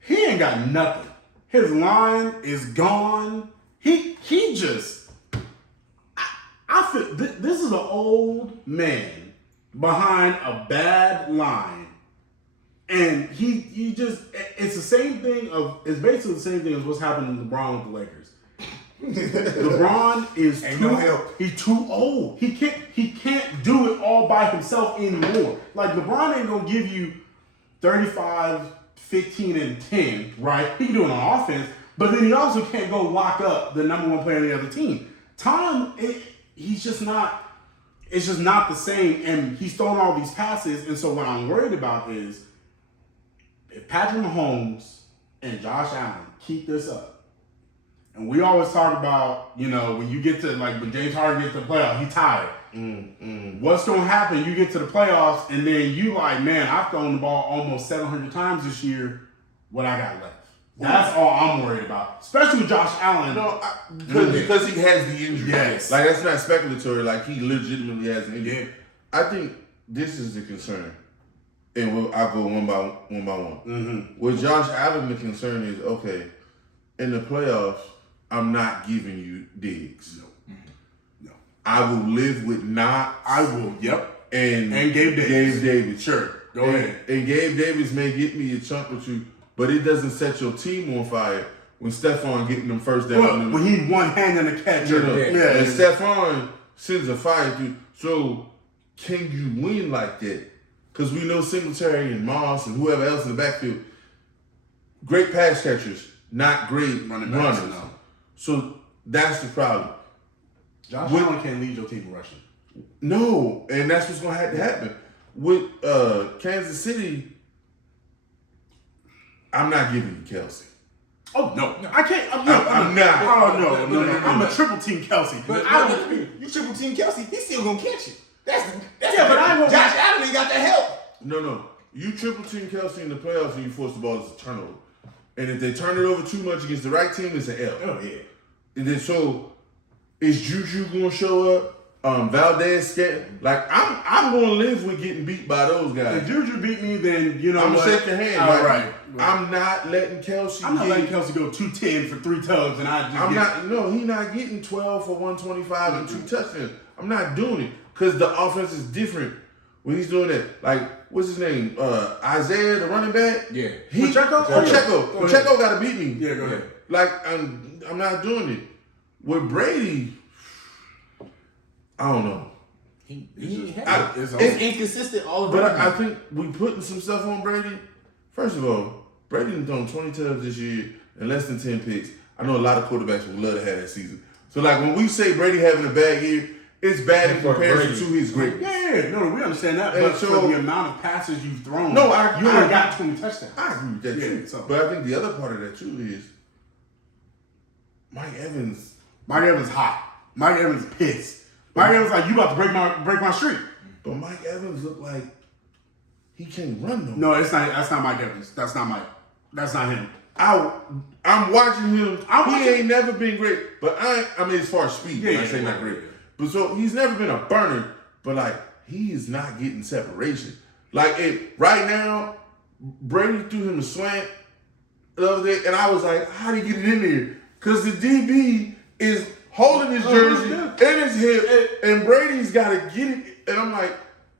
he ain't got nothing. His line is gone. He just, I feel this is an old man behind a bad line. And he just, it's the same thing it's basically the same thing as what's happening to LeBron with the Lakers. LeBron is he's too old. He can't do it all by himself anymore. Like, LeBron ain't gonna give you 35, 15, and 10, right? He can do it on offense, but then he also can't go lock up the number 1 player on the other team. Tom, it's just not the same, and he's throwing all these passes, and so what I'm worried about is if Patrick Mahomes and Josh Allen keep this up, and we always talk about, when you get to, like, when James Harden gets to the playoffs, he's tired. What's going to happen? You get to the playoffs, and then you like, man, I've thrown the ball almost 700 times this year. What I got left? That's all I'm worried about, especially with Josh Allen. No, because he has the injury. Yes. Like, that's not speculatory. Like, he legitimately has an injury. Yeah. I think this is the concern. And I'll go one by one. With Josh Allen, the concern is, okay, in the playoffs, I'm not giving you Diggs. No. I will live with Knox. I will. Yep. And Gabe Davis. Sure. Go ahead. And Gabe Davis may get me a chunk or two, but it doesn't set your team on fire. when Stephon getting them first down. When he one hand in the catch. And Stephon sends a fire through. So can you win like that? Because we know Singletary and Moss and whoever else in the backfield, great pass catchers, not great runners. No. So that's the problem. Josh Allen can't lead your team in rushing. No, and that's what's going to have to happen. With Kansas City, I'm not giving you Kelce. Oh, no. I can't. I'm not. Oh, no. I'm a triple team Kelce. But you triple team Kelce, he's still going to catch it. That's but I won't. Josh Allen ain't got the help. No. You triple team Kelce in the playoffs and you force the ball as a turnover. And if they turn it over too much against the right team, it's an L. Oh, yeah. And then so, is Juju going to show up? Valdez Scantling. Like, I'm going to live with getting beat by those guys. If Juju beat me, then, you know I'm what? going to shake your hand. All right. I'm not letting Kelce I'm not letting Kelce go 210 for 3 tubs and he's not getting 12 for 125 and 2 touchdowns. I'm not doing it because the offense is different when he's doing that. Like, what's his name? Isaiah, the running back? Yeah. Pacheco got to beat me. Yeah, go ahead. Like, I'm not doing it. With Brady, I don't know. It's inconsistent all around. But I think we putting some stuff on Brady. First of all, Brady done thrown 20 touchdowns this year and less than 10 picks. I know a lot of quarterbacks would love to have that season. So, like, when we say Brady having a bad year, it's bad in comparison to his greatness. Yeah, no, we understand that. But so, for the amount of passes you've thrown, you only got 20 touchdowns. I agree with that too. So. But I think the other part of that too is Mike Evans. Mike Evans hot. Mike Evans pissed. Mike Evans like, you about to break my streak. But Mike Evans look like he can't run no more. No, that's not Mike Evans. That's not Mike. That's not him. I'm watching him. He ain't never been great. But I mean, as far as speed, I say not great. But so he's never been a burner. But like, he is not getting separation. Like right now, Brady threw him a slant the other day, and I was like, how did he get it in there? Because the DB is holding his jersey and his hip, and Brady's got to get it. And I'm like,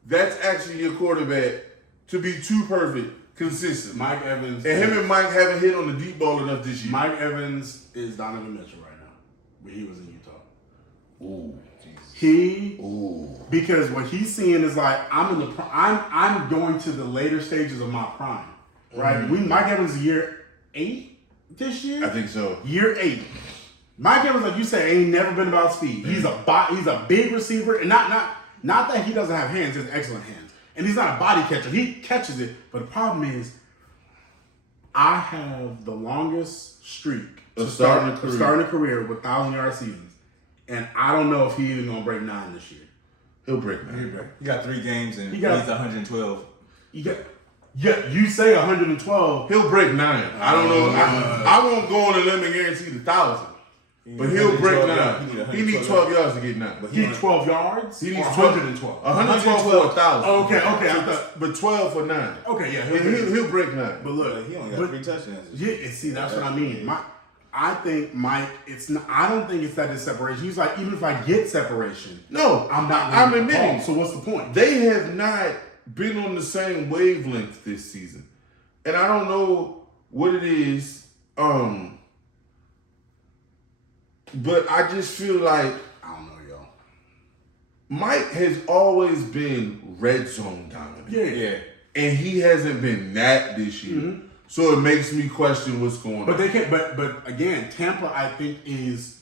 that's actually your quarterback to be too perfect, consistent. Mike Evans. And him and Mike haven't hit on the deep ball enough this year. Mike Evans is Donovan Mitchell right now, when he was in Utah. Ooh. Because what he's seeing is like, I'm going to the later stages of my prime, right? Mm-hmm. Mike Evans is year 8 this year. I think so. Year 8. Mike Evans, like you said, ain't never been about speed. He's a big receiver, and not that he doesn't have hands. He has excellent hands, and he's not a body catcher. He catches it, but the problem is, I have the longest streak starting a career with 1,000-yard seasons. And I don't know if he's even gonna break 9 this year. He'll break 9. He got 3 games and he's 112. You say 112. He'll break 9. I don't know. I won't go on a limb and guarantee the 1,000. But he'll break 9. He needs 12 yards to get 9. But he needs 12 yards. He needs 112. 112 for 1,000. Okay. But 12 for 9. Okay, yeah. He'll break 9. But look, he only got 3 touchdowns. Yeah, see, that's what I mean. I think Mike, I don't think it's that it's separation. He's like, even if I get separation, no, I'm not. I'm admitting. So what's the point? They have not been on the same wavelength this season, and I don't know what it is. But I just feel like I don't know, y'all. Mike has always been red zone dominant. Yeah. And he hasn't been that this year. Mm-hmm. So it makes me question what's going on. But they can't. But again, Tampa, I think, is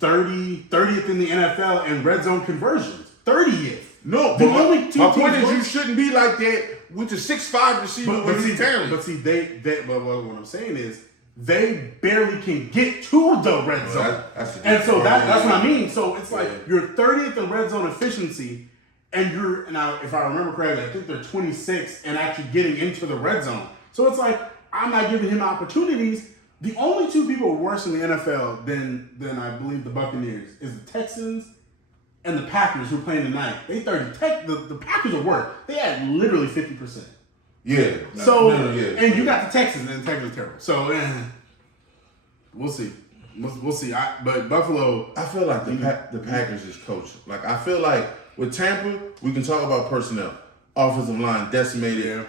30th in the NFL in red zone conversions. 30th. No, but my point is you shouldn't be like that with the 6'5" receiver with his talent. But see, but what I'm saying is they barely can get to the red zone. That's what I mean. So it's like you're 30th in red zone efficiency, and now if I remember correctly, I think they're 26th and actually getting into the red zone. So it's like, I'm not giving him opportunities. The only 2 people worse in the NFL than I believe the Buccaneers is the Texans and the Packers who are playing tonight. They 30. The Packers are worse. They had literally 50%. Yeah. So, and you got the Texans, and the Texans are terrible. So, we'll see. We'll see. But Buffalo. I feel like the Packers is coaching. Like, I feel like with Tampa, we can talk about personnel. Offensive line decimated.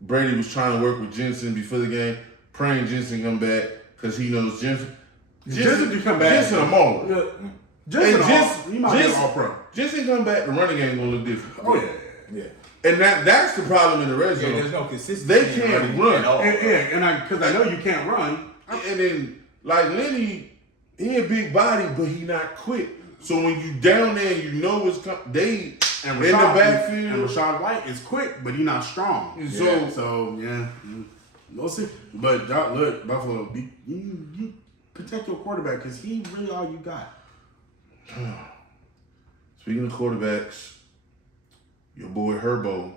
Brady was trying to work with Jensen before the game. praying Jensen come back because he knows Jensen can come back. Jensen a mauler. Yeah. He might be an all-pro. Jensen come back, the running game gonna look different. Oh, yeah. And that's the problem in the red zone. There's no consistency. They can't run. at all. Because I know you can't run. And then, like Lenny, he a big body, but he not quick. So when you down there, you know it's they And in the backfield. And Rachaad White is quick, but he's not strong. So we'll see. But look, Buffalo, you protect your quarterback because he really all you got. Speaking of quarterbacks, your boy Herbo.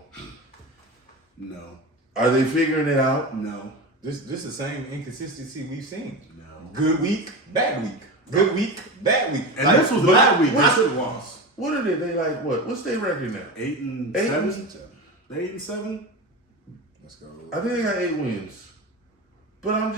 No. Are they figuring it out? No. This the same inconsistency we've seen. No. Good week, bad week. Good week, bad week. And this was a bad week. They should have lost. What are they? They like what? What's their record now? 8-7. 8-7. Let's go. I think they got 8 wins. But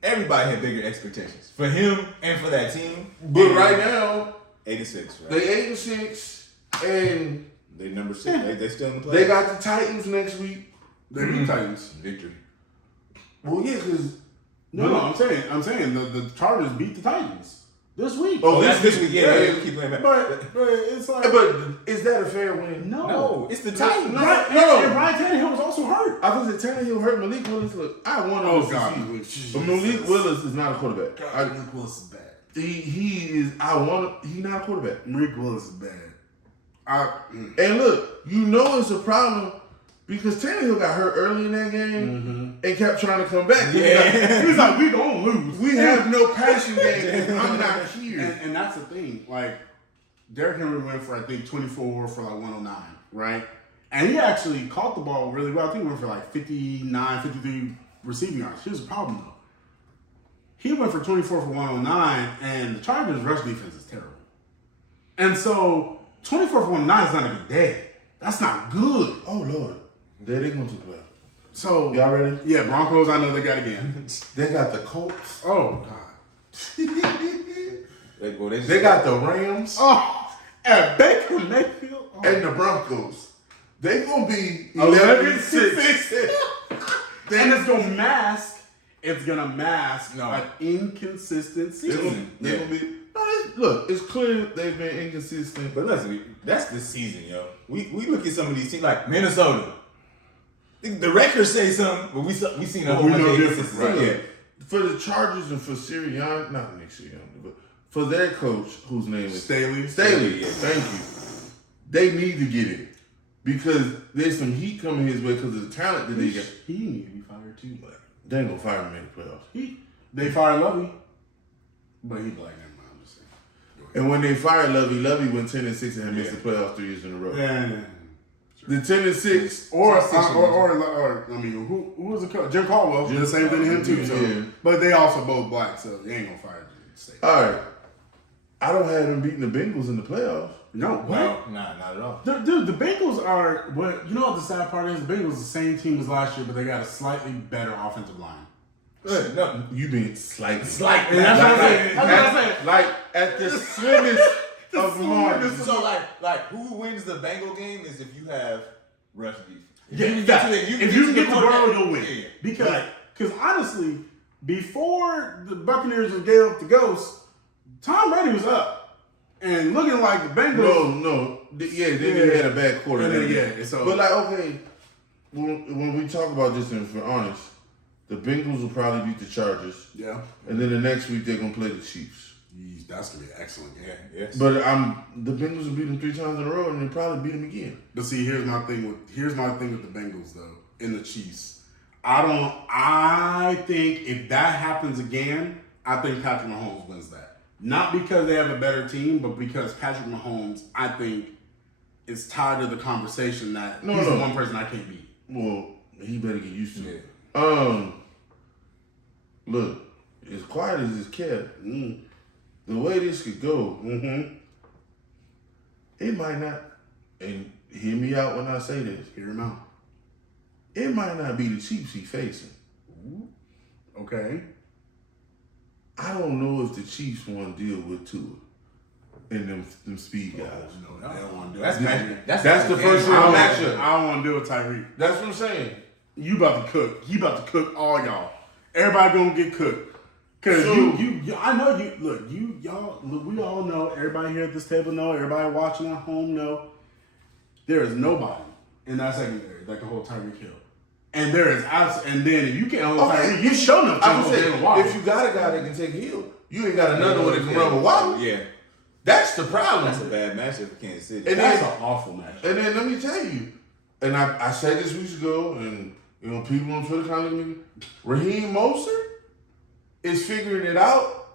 Everybody had bigger expectations for him and for that team. But right now 8-6, right? they 8-6, and They number 6. They still in the playoffs. they got the Titans next week. They beat Titans. victory. Well, yeah, because No, I'm saying the Chargers beat the Titans this week. Oh, This week, yeah, we keep playing back. But it's like but is that a fair win? No, it's the Titans. No. And Ryan Tannehill was also hurt. I was Tannehill hurt Malik Willis. Look, I want to but Malik Willis is not a quarterback. Malik Willis is bad. He is. He's not a quarterback. Malik Willis is bad. And look, you know it's a problem because Tannehill got hurt early in that game and kept trying to come back. Yeah. He's like, we gonna lose. We have no passing game if I'm not here. And that's the thing. Like, Derrick Henry went for, I think, 24 for like 109, right? And he actually caught the ball really well. I think he went for like 59, 53 receiving yards. Here's the problem, though. He went for 24 for 109, and the Chargers' rush defense is terrible. And so, 24 for 109 is not a good day. That's not good. Oh, Lord. They going to play. So, Y'all ready? Yeah, Broncos, I know they got again. They got the Colts. Oh, God. They got the Rams. Oh, and Baker Mayfield. Oh. And the Broncos. They going to be 11-6. 11-6. And it's gonna mask an inconsistent season. They're gonna be. Look, it's clear they've been inconsistent. But listen, that's the season, yo. We look at some of these teams like Minnesota. The records say something, but we seen a whole bunch of inconsistency. Right. Yeah. For the Chargers and for Sirianni, not Nick Sirianni, but for their coach, whose name is Staley. Yeah. Thank you. They need to get it because there's some heat coming his way because of the talent that they got. He need to be fired too. They ain't gonna fire him in the playoffs. They fired Lovey, but he black. Never mind. I'm just saying. And when they fired Lovey went 10-6 and had missed the playoffs 3 years in a row. Yeah. The 10-6, or I mean, who was the coach? Jim Caldwell did the same thing to him too. So, but they also both black, so they ain't gonna fire Jim. All right, I don't have them beating the Bengals in the playoffs. No, what? No, not at all. Dude, the Bengals are what? You know what the sad part is? The Bengals are the same team as last year, but they got a slightly better offensive line. No, You mean slightly? And that's what I'm saying. That's what I'm saying. Like at the slimmest of margins. So like who wins the Bengal game is if you have rush defense. If you can get to Burrow, you'll win. Yeah. Because honestly, before the Buccaneers gave up the ghost, Tom Brady was up and looking like the Bengals. No. Yeah, they had a bad quarter. But like, okay, when we talk about this, and if we're honest, the Bengals will probably beat the Chargers. Yeah. And then the next week they're gonna play the Chiefs. That's gonna be an excellent game. Yes. But the Bengals will beat them 3 times in a row, and they'll probably beat them again. But see, here's my thing with the Bengals though, and the Chiefs. I think if that happens again, I think Patrick Mahomes wins that. Not because they have a better team, but because Patrick Mahomes, I think, is tired of the conversation that he's the one person I can't beat. Well, he better get used to it. Yeah. Look, as quiet as it's kept, the way this could go, it might not, and hear me out when I say this. Hear him out. It might not be the Chiefs he's facing. Okay. I don't know if the Chiefs want to deal with Tua. and them speed guys. No, they don't want to do That's that. That's the first round matchup. I don't want to deal with Tyreek. That's what I'm saying. You about to cook. He about to cook all y'all. Everybody gonna get cooked. Cause So- you, I know you. Look, y'all. Look, we all know. Everybody here at this table know. Everybody watching at home know. There is nobody in that secondary that can hold Tyreek Hill. And there is and then if you can't hold Tyreek, you show them. I'm saying, if you got a guy that can take Hill, you ain't got another one that can run with Waddle. Yeah. That's the problem. That's a bad matchup for Kansas City. And That's then- an awful match. And then let me tell you, and I said this weeks ago, and people on Twitter kind of look at me. Raheem Mostert is figuring it out,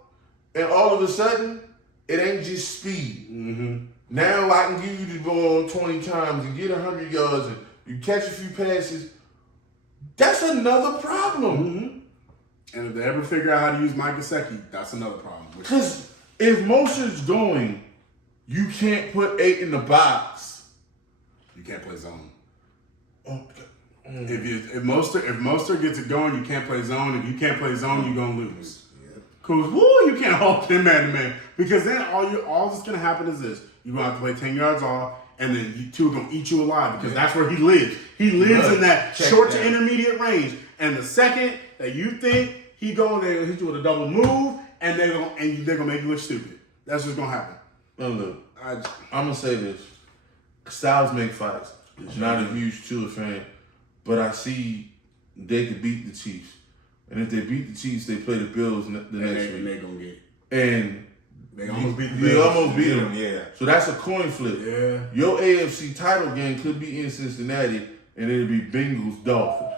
and all of a sudden, it ain't just speed. Mm-hmm. Now I can give you the ball 20 times and get 100 yards, and you catch a few passes. That's another problem. Mm-hmm. And if they ever figure out how to use Mike Gesicki, that's another problem. Because if Mostert's going, you can't put 8 in the box. You can't play zone. Oh, If Mostert gets it going, you can't play zone. If you can't play zone, you're gonna lose. Cause you can't hold him man to man. Because then all that's gonna happen is this: you're gonna have to play 10 yards off, and then you two are gonna eat you alive because that's where he lives. He lives in that short to intermediate range. And the second that you think they're gonna hit you with a double move, and they're gonna make you look stupid. That's what's gonna happen. No, look, I'm gonna say this: styles make fights. I'm not a huge Tua fan, but I see they could beat the Chiefs, and if they beat the Chiefs, they play the Bills the next week, And they're gonna get. and They almost beat the you Bills. almost beat them. Yeah. So that's a coin flip. Yeah. Your AFC title game could be in Cincinnati, and it'll be Bengals Dolphins.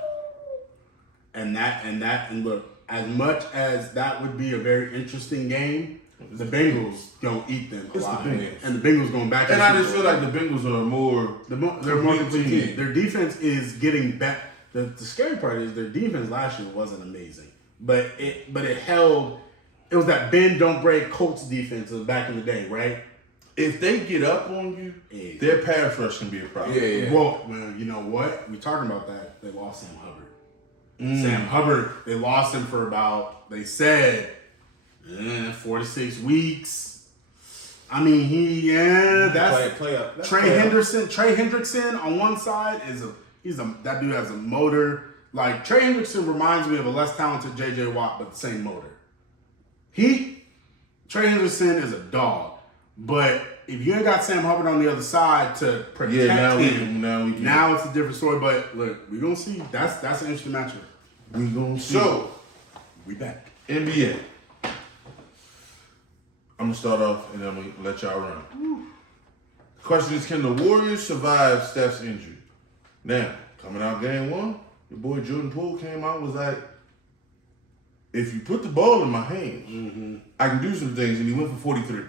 And look, as much as that would be a very interesting game, the Bengals gonna eat them It's the alive. Bengals. And the Bengals going back. And I just feel like the Bengals are more. they're more complete complete team. team. Their defense is getting back. The scary part is their defense last year wasn't amazing, but it held. It was that bend don't break Colts defense of back in the day, right? If they get up on you, their pass rush can be a problem. Yeah. Well, you know what? We talking about that. They lost Sam Hubbard. Sam Hubbard, they lost him for about, they said, 4 to 6 weeks. I mean, that's play up. Trey Hendrickson on one side that dude has a motor. Like Trey Hendrickson reminds me of a less talented JJ Watt, but the same motor. Trey Hendrickson is a dog, but if you ain't got Sam Hubbard on the other side to protect him, now it's a different story. But look, we're gonna see. That's an interesting matchup. We gonna see. So we back. NBA. I'm gonna start off and then I'm gonna let y'all run. The question is, can the Warriors survive Steph's injury? Now, coming out game 1, your boy Jordan Poole came out and was like, if you put the ball in my hands, I can do some things, and he went for 43.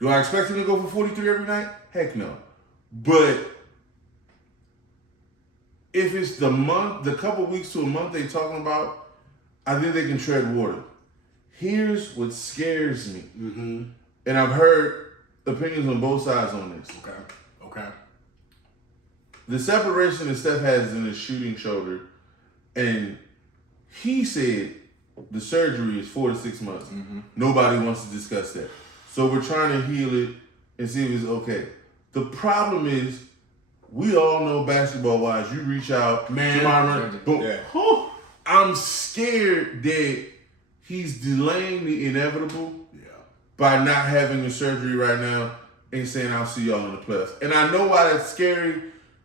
Do I expect him to go for 43 every night? Heck no. But if it's the couple weeks to a month they talking about, I think they can tread water. Here's what scares me. And I've heard opinions on both sides on this. Okay. The separation that Steph has in his shooting shoulder, and he said the surgery is 4 to 6 months. Nobody wants to discuss that. So we're trying to heal it and see if it's okay. The problem is, we all know basketball-wise, you reach out, boom. Yeah. I'm scared that he's delaying the inevitable by not having the surgery right now and saying, I'll see y'all in the playoffs. And I know why that's scary,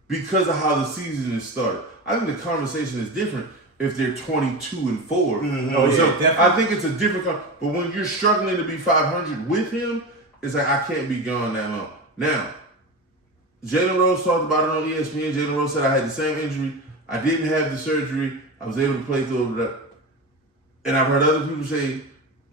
because of how the season has started. I think the conversation is different if they're 22-4. Definitely. I think it's a different but when you're struggling to be 500 with him, it's like, I can't be gone that long. Now, Jalen Rose talked about it on ESPN. Jalen Rose said, I had the same injury. I didn't have the surgery. I was able to play through it. And I've heard other people say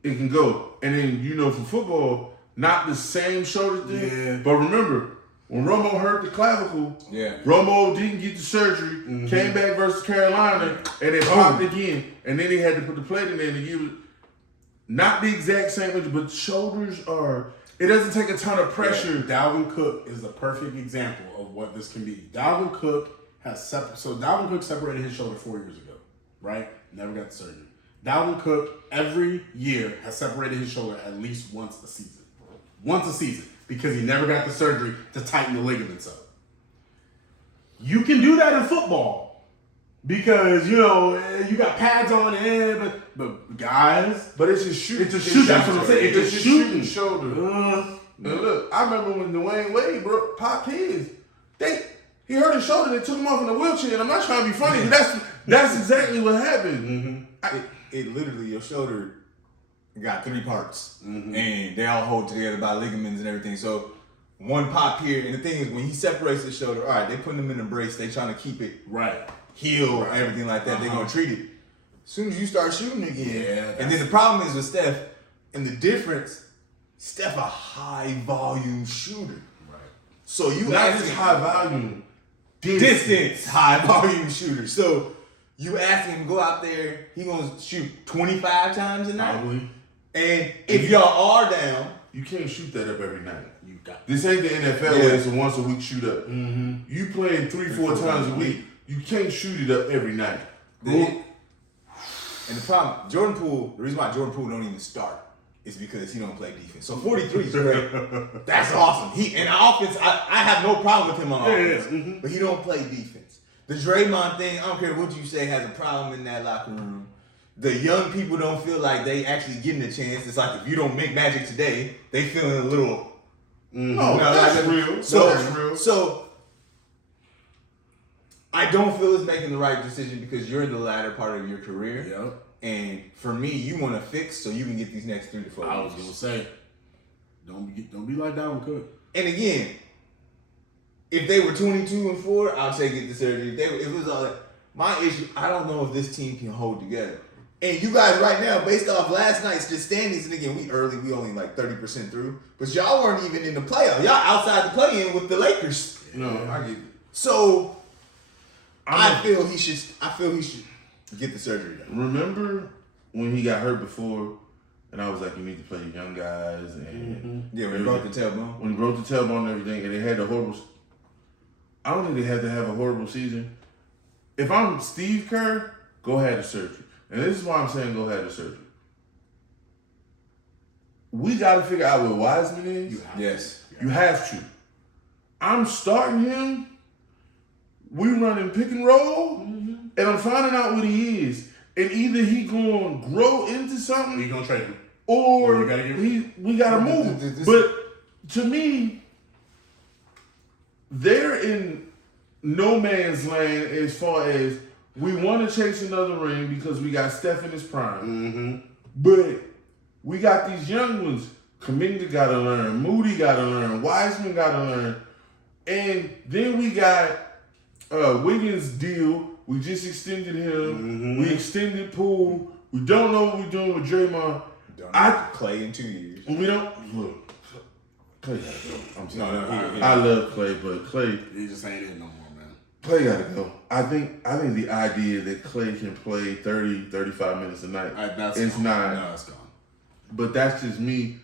it can go. And then, for football, not the same shoulder thing. Yeah. But remember, when Romo hurt the clavicle, Romo didn't get the surgery, came back versus Carolina, and it popped again. And then they had to put the plate in there to give it. Not the exact same injury, but shoulders are... It doesn't take a ton of pressure. Dalvin Cook is the perfect example of what this can be. Dalvin Cook Dalvin Cook separated his shoulder 4 years ago, right? Never got the surgery. Dalvin Cook every year has separated his shoulder at least once a season. once a season because he never got the surgery to tighten the ligaments up. You can do that in football because, you got pads on it, but guys, But it's a shoot. it's a shoot. That's what I'm saying. It's a shooting shoulder. And look, I remember when Dwayne Wade popped his. He hurt his shoulder. They took him off in a wheelchair. And I'm not trying to be funny, but that's exactly what happened. It literally, your shoulder got 3 parts, and they all hold together by ligaments and everything. So one pop here, and the thing is, when he separates his shoulder, all right, they putting him in a brace. They trying to keep it heal and everything like that. They're gonna treat it. As soon as you start shooting again, and then the problem is with Steph, and the difference, Steph a high volume shooter. Right. So you Not ask just him- high volume. distance high volume shooter. So you ask him to go out there, he gonna shoot 25 times a night. Probably. And if y'all are down, You can't shoot that up every night. You got This ain't the NFL where it's a once a week shoot up. You playing 3-4 times a week. You can't shoot it up every night. and the problem, Jordan Poole, the reason why Jordan Poole don't even start is because he don't play defense. So 43 is great. That's awesome. He and offense, I have no problem with him on offense. But he don't play defense. The Draymond thing, I don't care what you say, has a problem in that locker room. The young people don't feel like they actually getting a chance. It's like if you don't make magic today, they feeling a little. No, that's real. That's real. So I don't feel it's making the right decision because you're in the latter part of your career. Yep. And for me, you want to fix so you can get these next 3 to 4 I was years. gonna say, don't be like Dalvin Cook. And again, if they were 22-4, I'd say get the surgery. If it was all that, my issue, I don't know if this team can hold together. And you guys right now, based off last night's just standings, and again, we only like 30% through, but y'all weren't even in the playoff. Y'all outside the play-in with the Lakers. No, I get it. So I feel he should get the surgery done. Remember when he got hurt before, and I was like, you need to play your young guys, and Yeah, when he broke the tailbone. when he broke the tailbone and everything, and they had the horrible. I don't think they had to have a horrible season. If I'm Steve Kerr, go have the surgery, and this is why I'm saying go have the surgery. We got to figure out what Wiseman is. Yes. You have to. I'm starting him. We running pick and roll, and I'm finding out what he is. And either he gonna grow into something, You gonna trade him? or you gotta give we gotta move. This- But to me, they're in no man's land as far as we want to chase another ring because we got Steph in his prime. But we got these young ones. Kuminga got to learn. Moody got to learn. Wiseman got to learn. And then we got Wiggins' deal. We just extended him. We extended Poole. We don't know what we're doing with Draymond. Clay in 2 years. We don't look. Clay gotta go. I'm sorry. No, I love Clay, but Clay He just ain't it no more, man. Clay gotta go. I think the idea that Clay can play 30, 35 minutes a night is gone. not. No, it's gone. But that's just me.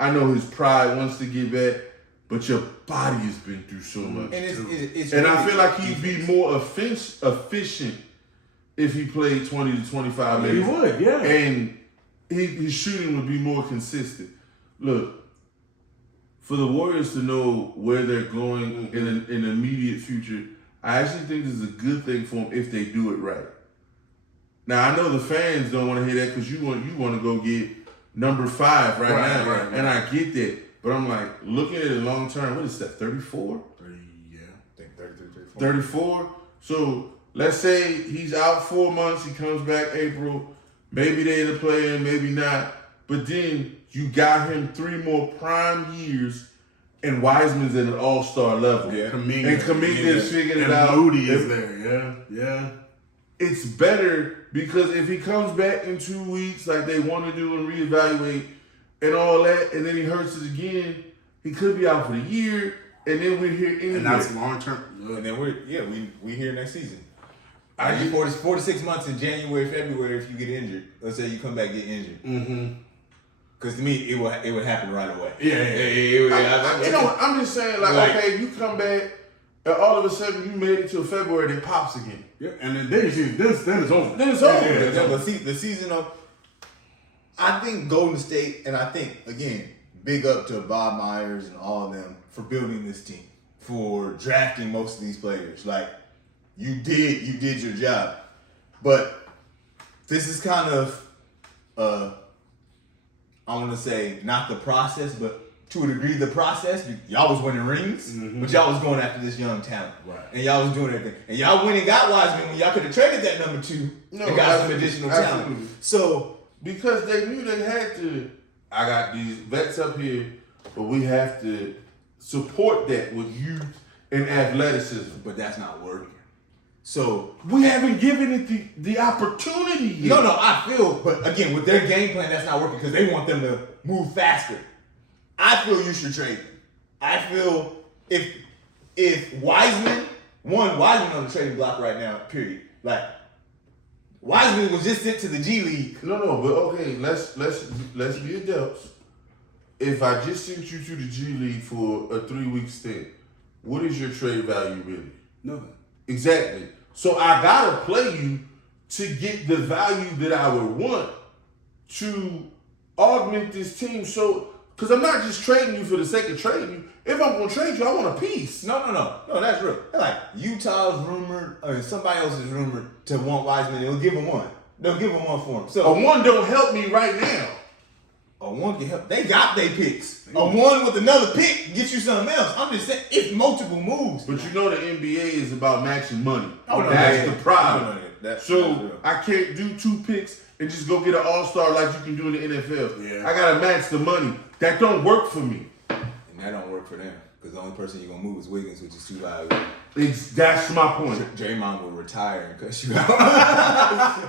I know his pride wants to get back, but your body has been through so much. And it's And I really feel like he'd be defense. more efficient if he played 20 to 25 He minutes. would, yeah. And his shooting would be more consistent. Look, for the Warriors to know where they're going in the immediate future, I actually think this is a good thing for them if they do it right. Now I know the fans don't want to hear that because you want to go get number 5 right now, right. and I get that. But I'm like looking at it long term. What is that? 34? 30, yeah. I think 33, 34. So let's say he's out 4 months. He comes back April. Maybe they end up playing, maybe not. But then you got him 3 more prime years, and Wiseman's at an all-star level. Yeah. Kuminga's figured it and out. Moody is there, yeah. It's better because if he comes back in 2 weeks like they want to do and reevaluate and all that, and then he hurts it again, he could be out for the year, and then we're here anyway. And that's long term. And then we here next season. I I get- 4 to 6 months in January, February if you get injured. Let's say you come back get injured. Because to me, it would happen right away. You know what? I'm just saying, like, okay, you come back, and all of a sudden you made it till February, then pops again. Yeah, and then you see this, then it's over. Then it's over. Yeah, but see, the season of, I think Golden State, and I think again, big up to Bob Myers and all of them for building this team, for drafting most of these players. Like, you did your job. But this is kind of, I want to say, not the process, but to a degree the process. Y'all was winning rings, but y'all was going after this young talent. Right. And y'all was doing everything. And y'all went and got Wiseman when y'all could have traded that number 2 and got some additional talent. So, because they knew they had to, I got these vets up here, but we have to support that with youth and athleticism. but that's not working. So, We haven't given it the opportunity yet. no, I feel, but again, with their game plan, that's not working because they want them to move faster. I feel you should trade them. I feel if Wiseman on the trading block right now, period. Like, Wiseman was just sent to the G League. No, but okay, let's be adults. If I just sent you to the G League for a 3-week stint, what is your trade value really? Nothing. Exactly. So I gotta play you to get the value that I would want to augment this team. So, because I'm not just trading you for the sake of trading you. If I'm gonna trade you, I want a piece. No, that's real. Like, Utah's rumored, or somebody else is rumored to want Wiseman. They'll give him one. They'll give him one for him. So A one don't help me right now. a one can help. They got their picks. A one with another pick gets you something else. I'm just saying, it's multiple moves. But you know the NBA is about matching money. Oh, no, That's yeah. the problem. No, that's So real. I can't do 2 picks and just go get an all-star like you can do in the NFL. Yeah. I gotta match the money. That don't work for me. And that don't work for them. Because the only person you're going to move is Wiggins, which is too valuable. That's my point. Draymond will retire and cut you out.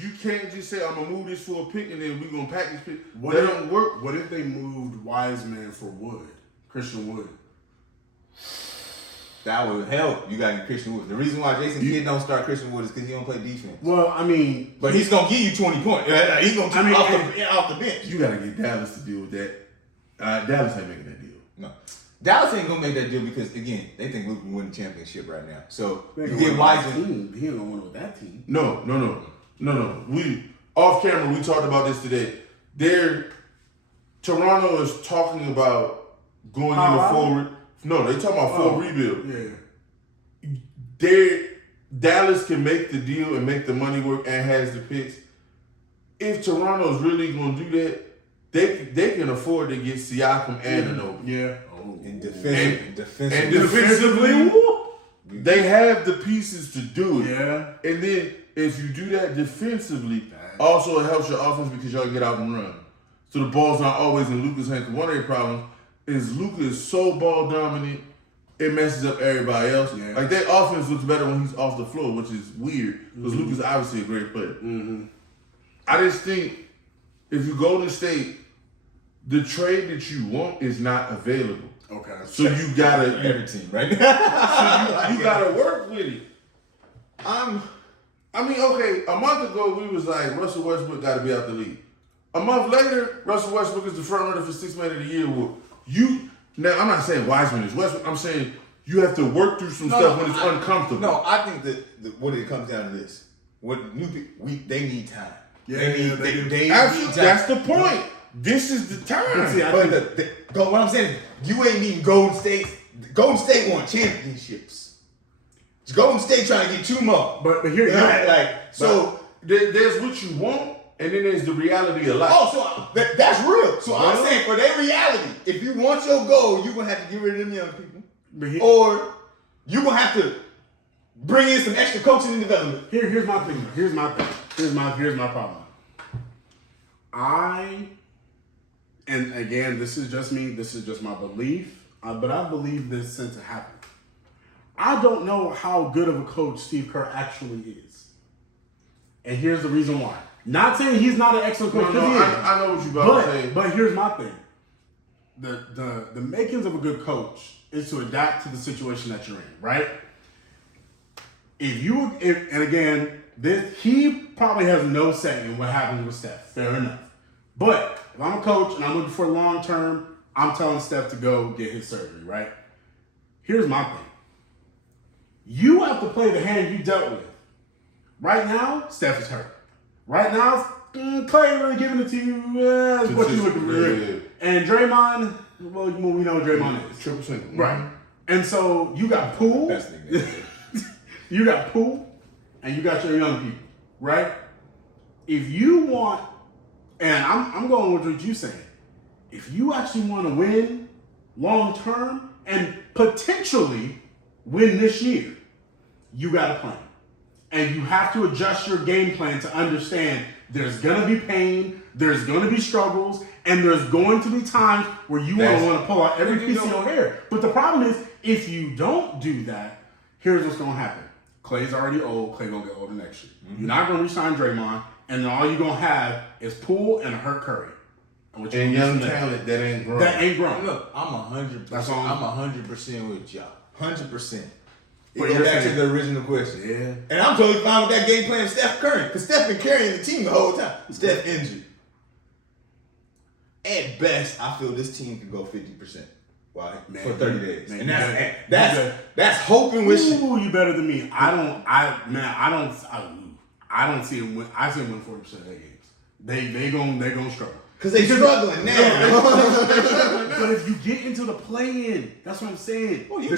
You can't just say I'm gonna move this for a pick and then we're gonna pack this pick. What That if- don't work. What if they moved Wiseman for Wood, Christian Wood? That would help. You got Christian Wood. The reason why Jason Kidd don't start Christian Wood is because he don't play defense. Well, I mean, But he's going to give you 20 points. He's going to off the bench. You gotta get Dallas to deal with that. Dallas ain't making that deal. No. Dallas ain't going to make that deal because, again, they think Luke can win the championship right now. So, they you ain't get gonna win Wiseman. with that team. He ain't gonna win with that team. No. We off camera. We talked about this today. Toronto is talking about going into full. No, they talking about full rebuild. Yeah. Dallas can make the deal and make the money work and has the picks. If Toronto's really gonna do that, they can afford to get Siakam and Anunoby. Yeah. And And defensively. defensively, they have the pieces to do it. Yeah. And then if you do that defensively, also it helps your offense because y'all get out and run. So the ball's not always in Luka's hand. 'Cause one of their problems is Luka is so ball dominant, it messes up everybody else. Yeah. Like their offense looks better when he's off the floor, which is weird because Luka's obviously a great player. I just think if you Golden State, the trade that you want is not available. Okay. So you gotta Every team, right now. you gotta work with it. I'm I mean, okay, a month ago we was like Russell Westbrook got to be out the league. A month later, Russell Westbrook is the front runner for 6th man of the year. Well, now I'm not saying Wiseman is Westbrook. I'm saying you have to work through some stuff when it's uncomfortable. No, I think that what it comes down to this: what new people, they need time. Yeah, they need, they do. they Absolutely, need time. that's the point. This is the time. See, I But think what I'm saying, you ain't need Golden State. Golden State won championships. Golden State trying to get 2 more. but here, So there's what you want, and then there's the reality of life. Oh, so that's real. So I'm Well- saying for their reality, if you want your goal, you're gonna have to get rid of them young people, but here, or you're gonna have to bring in some extra coaching and development. here's my thing. Here's my problem. And again, this is just me. This is just my belief. But I believe this since it happened. I don't know how good of a coach Steve Kerr actually is. And here's the reason why. Not saying he's not an excellent coach. No, 'cause he is. I know what you're about to say. But here's my thing. The makings of a good coach is to adapt to the situation that you're in, right? And again, he probably has no say in what happens with Steph. Fair enough. But if I'm a coach and I'm looking for long term, I'm telling Steph to go get his surgery, right? Here's my thing. You have to play the hand you dealt with. Right now, Steph is hurt. Right now, Clay really giving it to you. What you looking for? Yeah. And Draymond, well, we know what Draymond is. Triple single. Right. And so you got Poole. Best thing. You got Poole, and you got your young people, right? If you want, and I'm going with what you're saying, if you actually want to win long term and potentially win this year, you got a plan. And you have to adjust your game plan to understand there's going to be pain, there's going to be struggles, and there's going to be times where you want to pull out every piece of your hair. But the problem is, if you don't do that, here's what's going to happen. Clay's already old. Clay going to get older next year. You're not going to re-sign Draymond, and then all you're going to have is Poole and a hurt Curry. And young talent that ain't grown. That ain't grown. Look, I'm 100%. That's all. I'm 100% with y'all. 100%. But Go you're back to saying- the original question. Yeah. And I'm totally fine with that game plan with Steph Curry. Because Steph been carrying the team the whole time. Steph injured. At best, I feel this team could go 50%. Why? Man, for 30 days. man, And you better. that's hoping with shit. Ooh, you better than me. I don't see them win. I see them win 40% of their games. They gonna struggle. Because they struggling now. But if you get into the play-in, that's what I'm saying. Well, you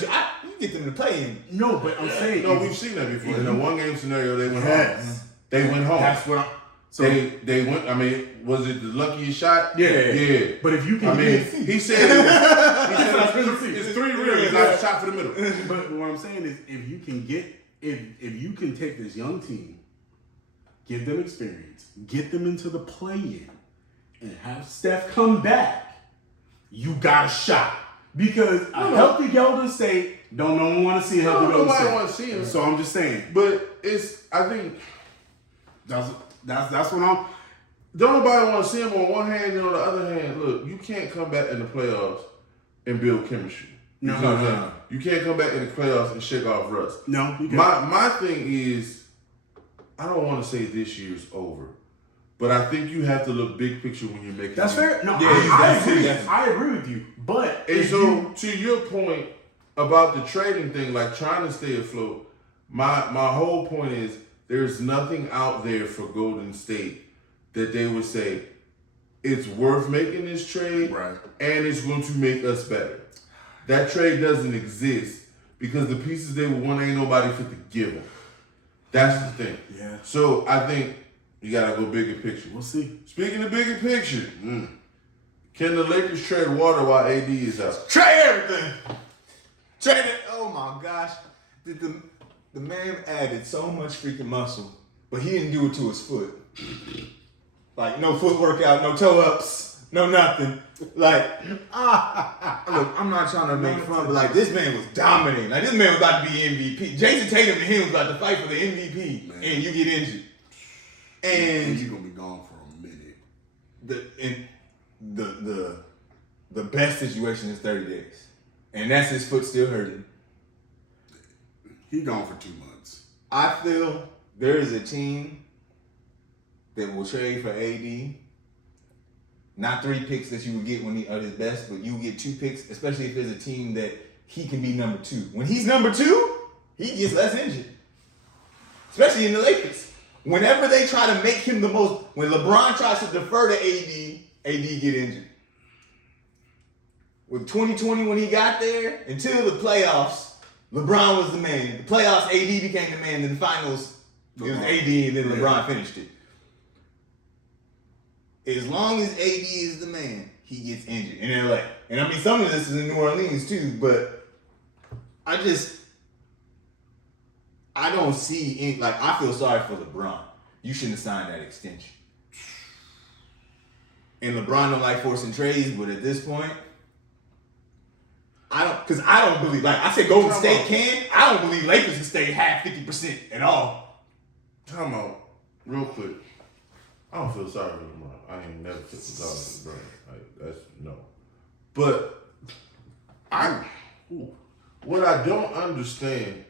get them to play in. No, but I'm saying No, we've seen that before. In a one-game scenario, they went Yes. home. They went home. That's what I'm. So They went. I mean, was it the luckiest shot? yeah. But if you can, I mean, he said it's 3 rings. Yeah. Not a shot for the middle. But what I'm saying is, if you can take this young team, give them experience, get them into the play-in, and have Steph come back, you got a shot. Because a healthy Golden State don't no one want to see a healthy Golden State. Nobody want to see him. So I'm just saying. But I think That's what I'm. don't nobody want to see him on one hand and on the other hand. Look, you can't come back in the playoffs and build chemistry. You No. know what I'm saying? You can't come back in the playoffs and shake off rust. No, you can't. My thing is, I don't want to say this year's over, but I think you have to look big picture when you're making. That's fair. No, Yeah, I agree. definitely. I agree with you. But And if so, you, to your point about the trading thing, like trying to stay afloat, my whole point is there's nothing out there for Golden State that they would say it's worth making this trade, Right. and it's going to make us better. That trade doesn't exist because the pieces they would want ain't nobody fit to give them. That's the thing. Yeah. So I think you gotta go bigger picture. We'll see. Speaking of bigger picture, can the Lakers trade water while AD is out? Trade everything. Trade it. Oh my gosh. The man added so much freaking muscle, but he didn't do it to his foot. Like no foot workout, no toe ups, no nothing. Like look, I'm not trying to make fun, but like this man was dominating. Like this man was about to be MVP. Jason Tatum and him was about to fight for the MVP, and you get injured. And He's gonna be gone for a minute. the best situation is 30 days, and that's his foot still hurting. He gone for 2 months. I feel there is a team that will trade for AD. Not 3 picks that you would get when he at his best, but you get 2 picks, especially if there's a team that he can be number 2. When he's number 2, he gets less injured. Especially in the Lakers. Whenever they try to make him the most, when LeBron tries to defer to AD get injured. With 2020 when he got there, until the playoffs, LeBron was the man. The playoffs, AD became the man. In the finals, it was AD, and then LeBron finished it. As long as AD is the man, he gets injured in LA. And I mean, some of this is in New Orleans too, but I don't see any, like, I feel sorry for LeBron. You shouldn't have signed that extension. And LeBron don't like forcing trades, but at this point, I don't believe, like I said, Golden State can. I don't believe Lakers can stay half 50% at all. Time out, real quick. I don't feel sorry for LeBron. I ain't never felt sorry for LeBron. Like, that's no. But what I don't understand,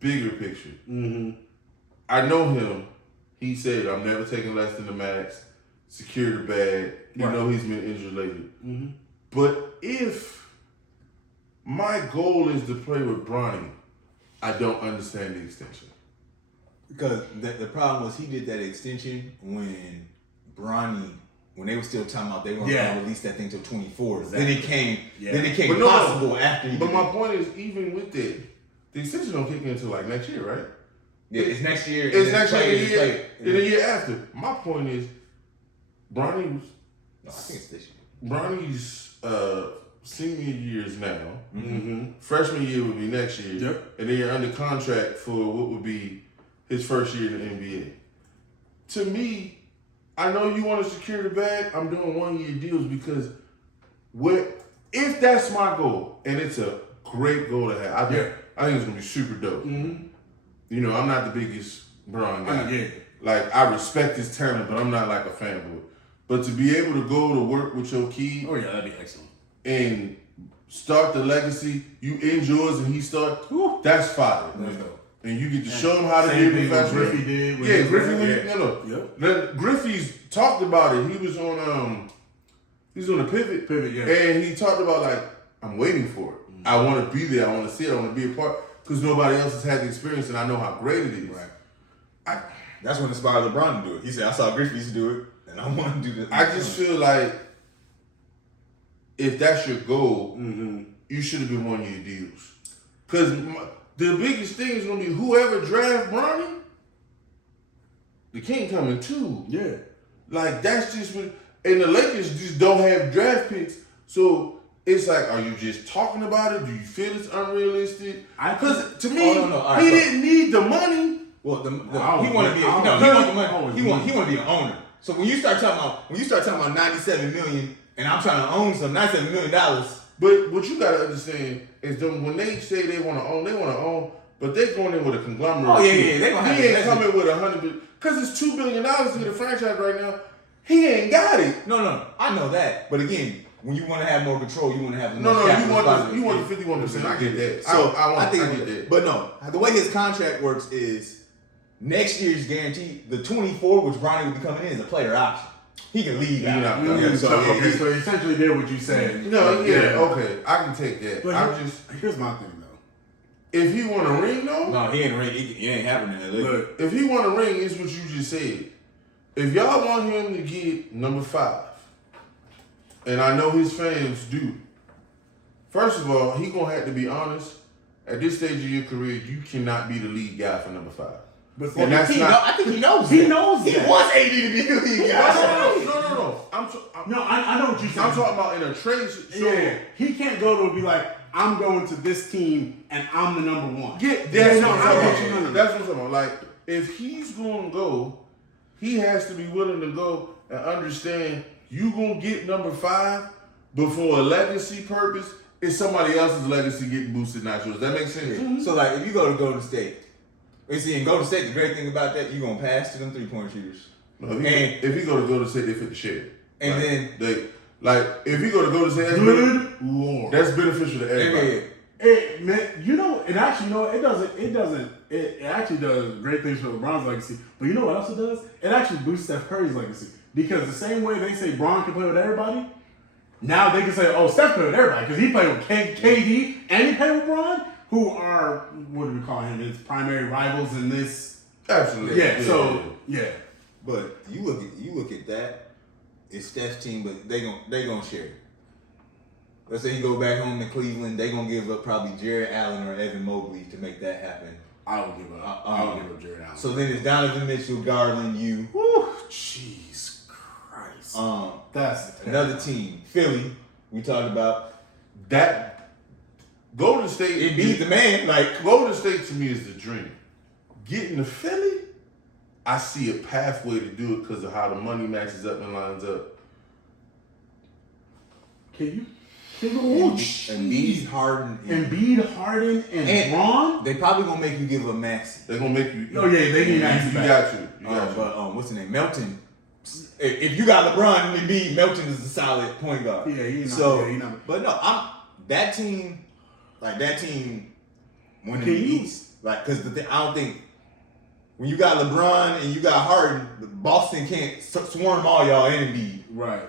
bigger picture. I know him. He said, I'm never taking less than the max. Secure the bag. You know he's been injured lately. But if my goal is to play with Bronny, I don't understand the extension. Because the problem was he did that extension when they were still talking about they weren't going to release that thing till 24. Exactly. Then it came possible after. But my point is, even with that, the extension don't kick in until like next year, right? Yeah, it's next year. It's next year and the year after. My point is, Bronny's. No, I think it's this year. Bronny's senior year is now. Mm-hmm. Freshman year would be next year. Yep. And then you're under contract for what would be his first year in the NBA. To me, I know you want to secure the bag. I'm doing 1-year deals because if that's my goal, and it's a great goal to have, I think it's gonna be super dope. Mm-hmm. You know, I'm not the biggest Bron guy. Yeah. Like, I respect his talent, but I'm not like a fanboy. But to be able to go to work with your kid, Oh yeah, that'd be excellent. and start the legacy, you end yours and he start, that's fire. Let's go. And you get to show him how to be a professional. Griffey did. Yeah, Griffey. Yep. Then Griffey's talked about it. He was on the pivot. Pivot, yeah. And he talked about, like, I'm waiting for it. Mm-hmm. I want to be there. I want to see it. I want to be a part because nobody else has had the experience, and I know how great it is. Right. That's what inspired LeBron to do it. He said, "I saw Griffey used to do it, and I want to do this." I just feel like if that's your goal, you should have been 1-year deals. Because the biggest thing is going to be whoever draft Bronny, the king coming too. Yeah. Like, that's just what... And the Lakers just don't have draft picks. So, it's like, are you just talking about it? Do you feel it's unrealistic? Because, to me, he didn't need the money. Well, he wanted to be. He wanted the money. He wanted to be an owner. So when you start talking about 97 million, and I'm trying to own some $97 million. But what you gotta understand is them when they say they want to own, but they going in with a conglomerate. Oh yeah, they gonna have. He ain't coming with $100 because it's $2 billion to get a franchise right now. He ain't got it. No, I know that. But again, when you want to have more control, you want to have you want the 51%. I get that. So I get that. But no, the way his contract works is. Next year's guarantee, the 24, which Bronny will be coming in, is a player option. He can leave out. So he essentially did what you said. No, okay, I can take that. But here's my thing though. If he want a ring, though, no, he ain't ring. It ain't happening in LA. Look, if he want a ring, it's what you just said. If y'all want him to get number 5, and I know his fans do. First of all, he gonna have to be honest. At this stage of your career, you cannot be the lead guy for number 5. But I think he knows. He knows. He wants AD to be the lead guy. No. I know what you're saying. I'm talking about in a trade. Yeah, he can't go to and be like, I'm going to this team and I'm the number 1. Yeah, that's what I'm talking about. Like, if he's going to go, he has to be willing to go and understand you going to get number 5, but for a legacy purpose, it's somebody else's legacy getting boosted, not yours. That makes sense? Mm-hmm. So, like, if you go to Golden State, in Golden State, the great thing about that, you're going to pass to them 3-point shooters. No, if he go to Golden State, they fit the shit. And if he go to Golden State, that's beneficial to everybody. It actually does great things for LeBron's legacy. But you know what else it does? It actually boosts Steph Curry's legacy. Because the same way they say Bron can play with everybody, now they can say, oh, Steph played with everybody. Because he played with KD and he played with Bron, who are, what do we call him, his primary rivals in this. Absolutely. Yeah. But you look at that, it's Steph's team, but they gonna share it. Let's say you go back home to Cleveland, they gonna give up probably Jared Allen or Evan Mobley to make that happen. I would give up Jared Allen. So then it's Donovan Mitchell, Garland, you. Whew, jeez Christ. That's terrible. Another team, Philly. We talked about that. Golden State. It beat the man. Like Golden State to me is the dream. Getting to Philly, I see a pathway to do it because of how the money matches up and lines up. Embiid, Harden, and Bron. They probably gonna make you give up Maxey. They're gonna make you. Oh yeah, they need Maxey. You got you. But what's the name? Melton. If you got LeBron and Embiid, Melton is a solid point guard. Yeah, he's not. But no, that team winning the East. Like, because I don't think when you got LeBron and you got Harden, Boston can't swarm all y'all and Embiid. Right.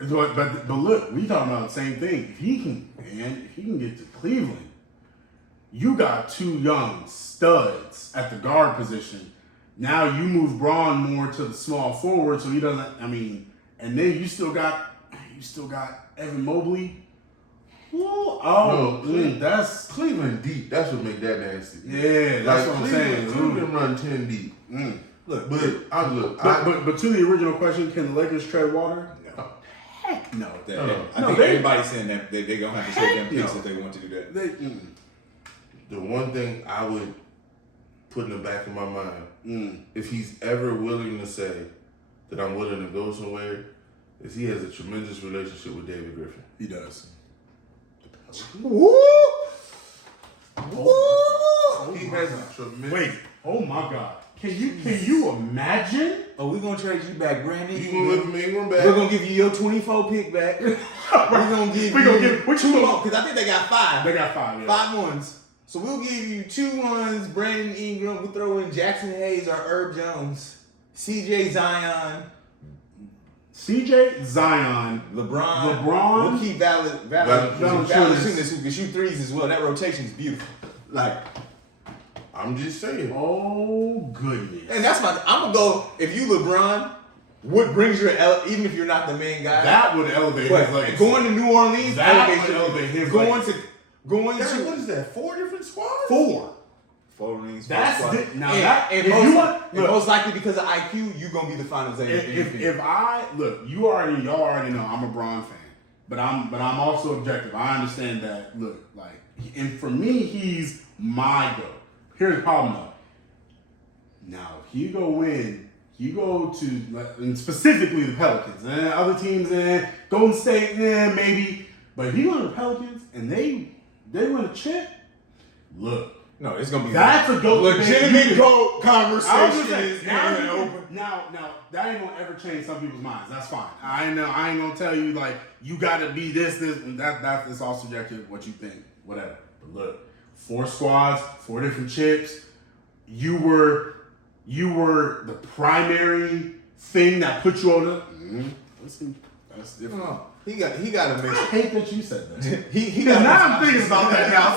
But look, we talking about the same thing. If he can get to Cleveland, you got two young studs at the guard position. Now you move Braun more to the small forward, so he doesn't. I mean, and then you still got Evan Mobley. That's Cleveland deep. That's what make that nasty. Yeah, that's what I'm saying. Cleveland run 10 deep. Look, But to the original question, can the Lakers trade water? No. Heck no. I think everybody's saying that they're going to have to trade them picks if they want to do that. The one thing I would put in the back of my mind, if he's ever willing to say that I'm willing to go somewhere, is he has a tremendous relationship with David Griffin. He does. Woo! He has a tremendous. Wait. Oh my God. Can you imagine? Oh, we're going to trade you back, Brandon. You gonna live from Ingram back? We're going to give you your 24 pick back. We're going to give you 2 more, because I think they got 5. They got 5, yeah. 5 ones. So we'll give you 2 ones, Brandon Ingram. We'll throw in Jackson Hayes or Herb Jones. CJ Zion. CJ Zion. LeBron. LeBron. We'll keep Valanciunas who can shoot threes as well. That rotation is beautiful. Like, I'm just saying. Oh, goodness. and that's I'm going to go, if you LeBron, what brings your, even if you're not the main guy. That would elevate his legacy. Going to New Orleans, that would elevate his legacy. Going to What is that? 4 different squads? 4. 4 rings. That's squad. and most likely because of IQ, you're gonna be the finals MVP. If I look, y'all already know I'm a Bron fan, but I'm also objective. I understand that. Look, like, and for me, he's my go. Here's the problem though. Now, if you go to, and specifically the Pelicans, and other teams, Golden State, maybe, but if you go to the Pelicans and they win a chip, look. No, it's gonna be that's a GOAT legitimate GOAT conversation. Now, that ain't gonna ever change some people's minds. That's fine. I ain't gonna tell you like you gotta be this, and that is all subjective. What you think, whatever. But look, 4 squads, 4 different chips. You were the primary thing that put you on the. That's different. No, he got to make. I hate that you said that. he now got. I'm thinking about that now.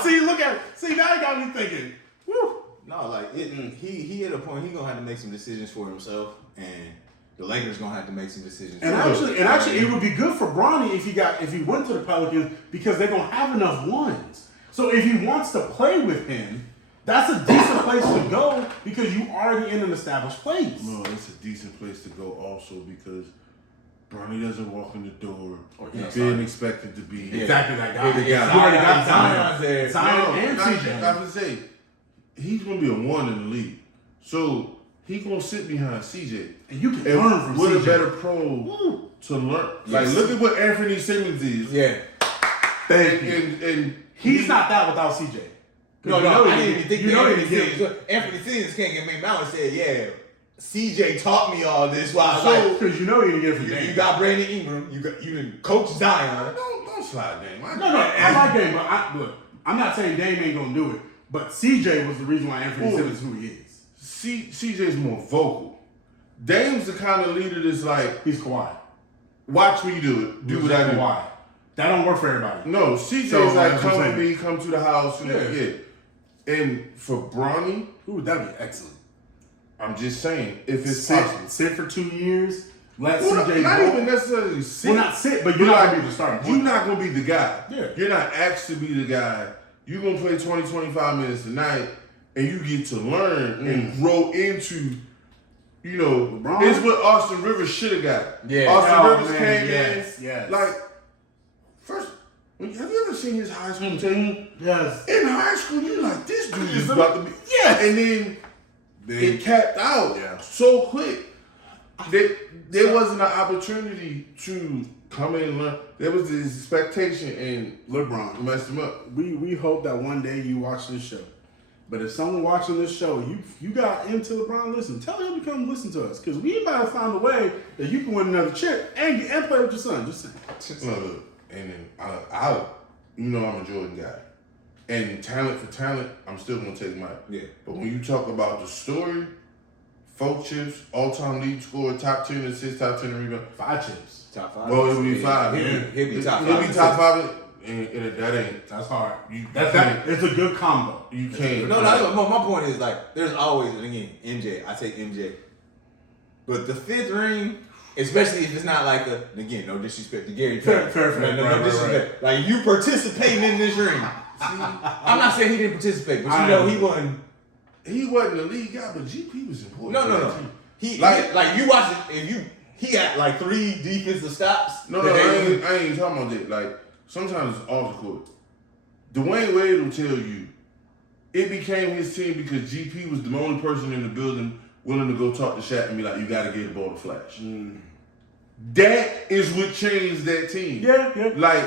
See, now you got me thinking. Woo. No, like he hit a point. He gonna have to make some decisions for himself, and the Lakers gonna have to make some decisions. And actually, it would be good for Bronny if he went to the Pelicans because they're gonna have enough ones. So if he wants to play with him, that's a decent place to go because you already in an established place. No, it's a decent place to go also because Bronny doesn't walk in the door being expected to be exactly that guy. You already got Zion's there. Zion and CJ. I would say he's gonna be a 1 in the league, so he's gonna sit behind CJ, and you can learn from with CJ. a better pro to learn. Like, look at what Anthony Simmons is. Yeah. Thank you. And he's not that without CJ. No, I didn't even think Anthony Simmons can't get me out and said, yeah. CJ taught me all this while because you know you didn't get it from Dame. You got Brandon Ingram, you didn't coach Zion. Don't slide Dame. I like Dame, but look, I'm not saying Dame ain't gonna do it, but CJ was the reason why Anthony Simmons is who he is. CJ's more vocal. Dame's the kind of leader that's like, he's quiet. Watch me do it. Do what I do. Why? That don't work for everybody. No, CJ's like, come with me, come to the house. Yeah. And for Bronny, ooh, that'd be excellent. I'm just saying, if it's possible. Sit for 2 years, let CJ not go. even necessarily sit. Well, not sit, but you're not going to be the starter. You're not going to be the guy. Yeah. You're not asked to be the guy. You're going to play 20, 25 minutes a night, and you get to learn and grow into, LeBron. It's what Austin Rivers should have got. Yeah. Austin Rivers came in. Yes. Like, first, have you ever seen his high school team? Yes. In high school, you're like, this dude is about to be. Yeah. And then it capped out so quick. There wasn't an opportunity to come in and learn. There was this expectation, and LeBron messed him up. We hope that one day you watch this show. But if someone watching this show, you got into LeBron, listen, tell him to come listen to us. Because we about to find a way that you can win another chip and play with your son. Just saying. Look, and then I'm a Jordan guy. And talent for talent, I'm still going to take Mike. Yeah. But when you talk about the story, 4 chips, all-time lead scorer, top 10 assists, top 10 rebound. 5 chips. Top 5. Well, it would be 5. He'll be top 5. He'll be top 5. And that ain't. That's hard. It's a good combo. You can't. No, my point is like there's always, and again, MJ. I take MJ, but the 5th ring, especially if it's not like and again, no disrespect to Gary Trent. Fair. No disrespect. Right. Like you participating in this ring. I'm not saying he didn't participate, but you know he wasn't. He wasn't the lead guy, but GP was important. No. He like you watch it. If you he got like 3 defensive stops. No, I ain't talking about that. Like sometimes it's off the court. Dwayne Wade will tell you it became his team because GP was the only person in the building willing to go talk to Shaq and be like, "You got to get the ball to Flash." That is what changed that team. Yeah. Like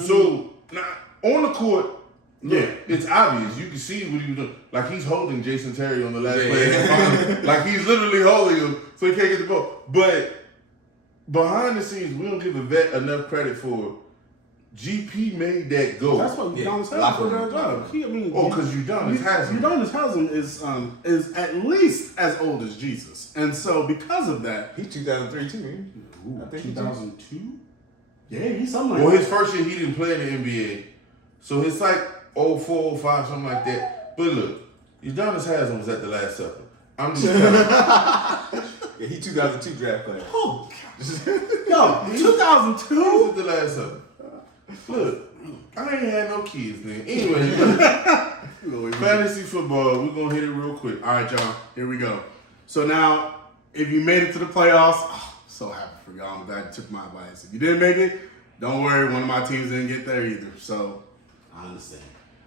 so now on the court. Look, it's obvious. You can see what he was doing. Like he's holding Jason Terry on the last play. Like he's literally holding him so he can't get the ball. But behind the scenes, we don't give a vet enough credit for. GP made that go. That's what Udonis Haslem did that job. Because Udonis Haslem. Udonis Haslem is at least as old as Jesus, and so because of that, he's 2003 too. Man. I think 2002. Yeah, he's something like that. Well, his that. first year he didn't play in the NBA, so it's like 04, 05, something like that. But look, Udonis Haslem was at the Last Supper. I'm just yeah, he 2002 draft player. Oh, yo, 2002 was at the Last Supper. Look, I ain't had no kids, man. Anyway, fantasy football, we're going to hit it real quick. All right, y'all, here we go. So now, if you made it to the playoffs, so happy for y'all. I'm glad you took my advice. If you didn't make it, don't worry, one of my teams didn't get there either. So, I understand.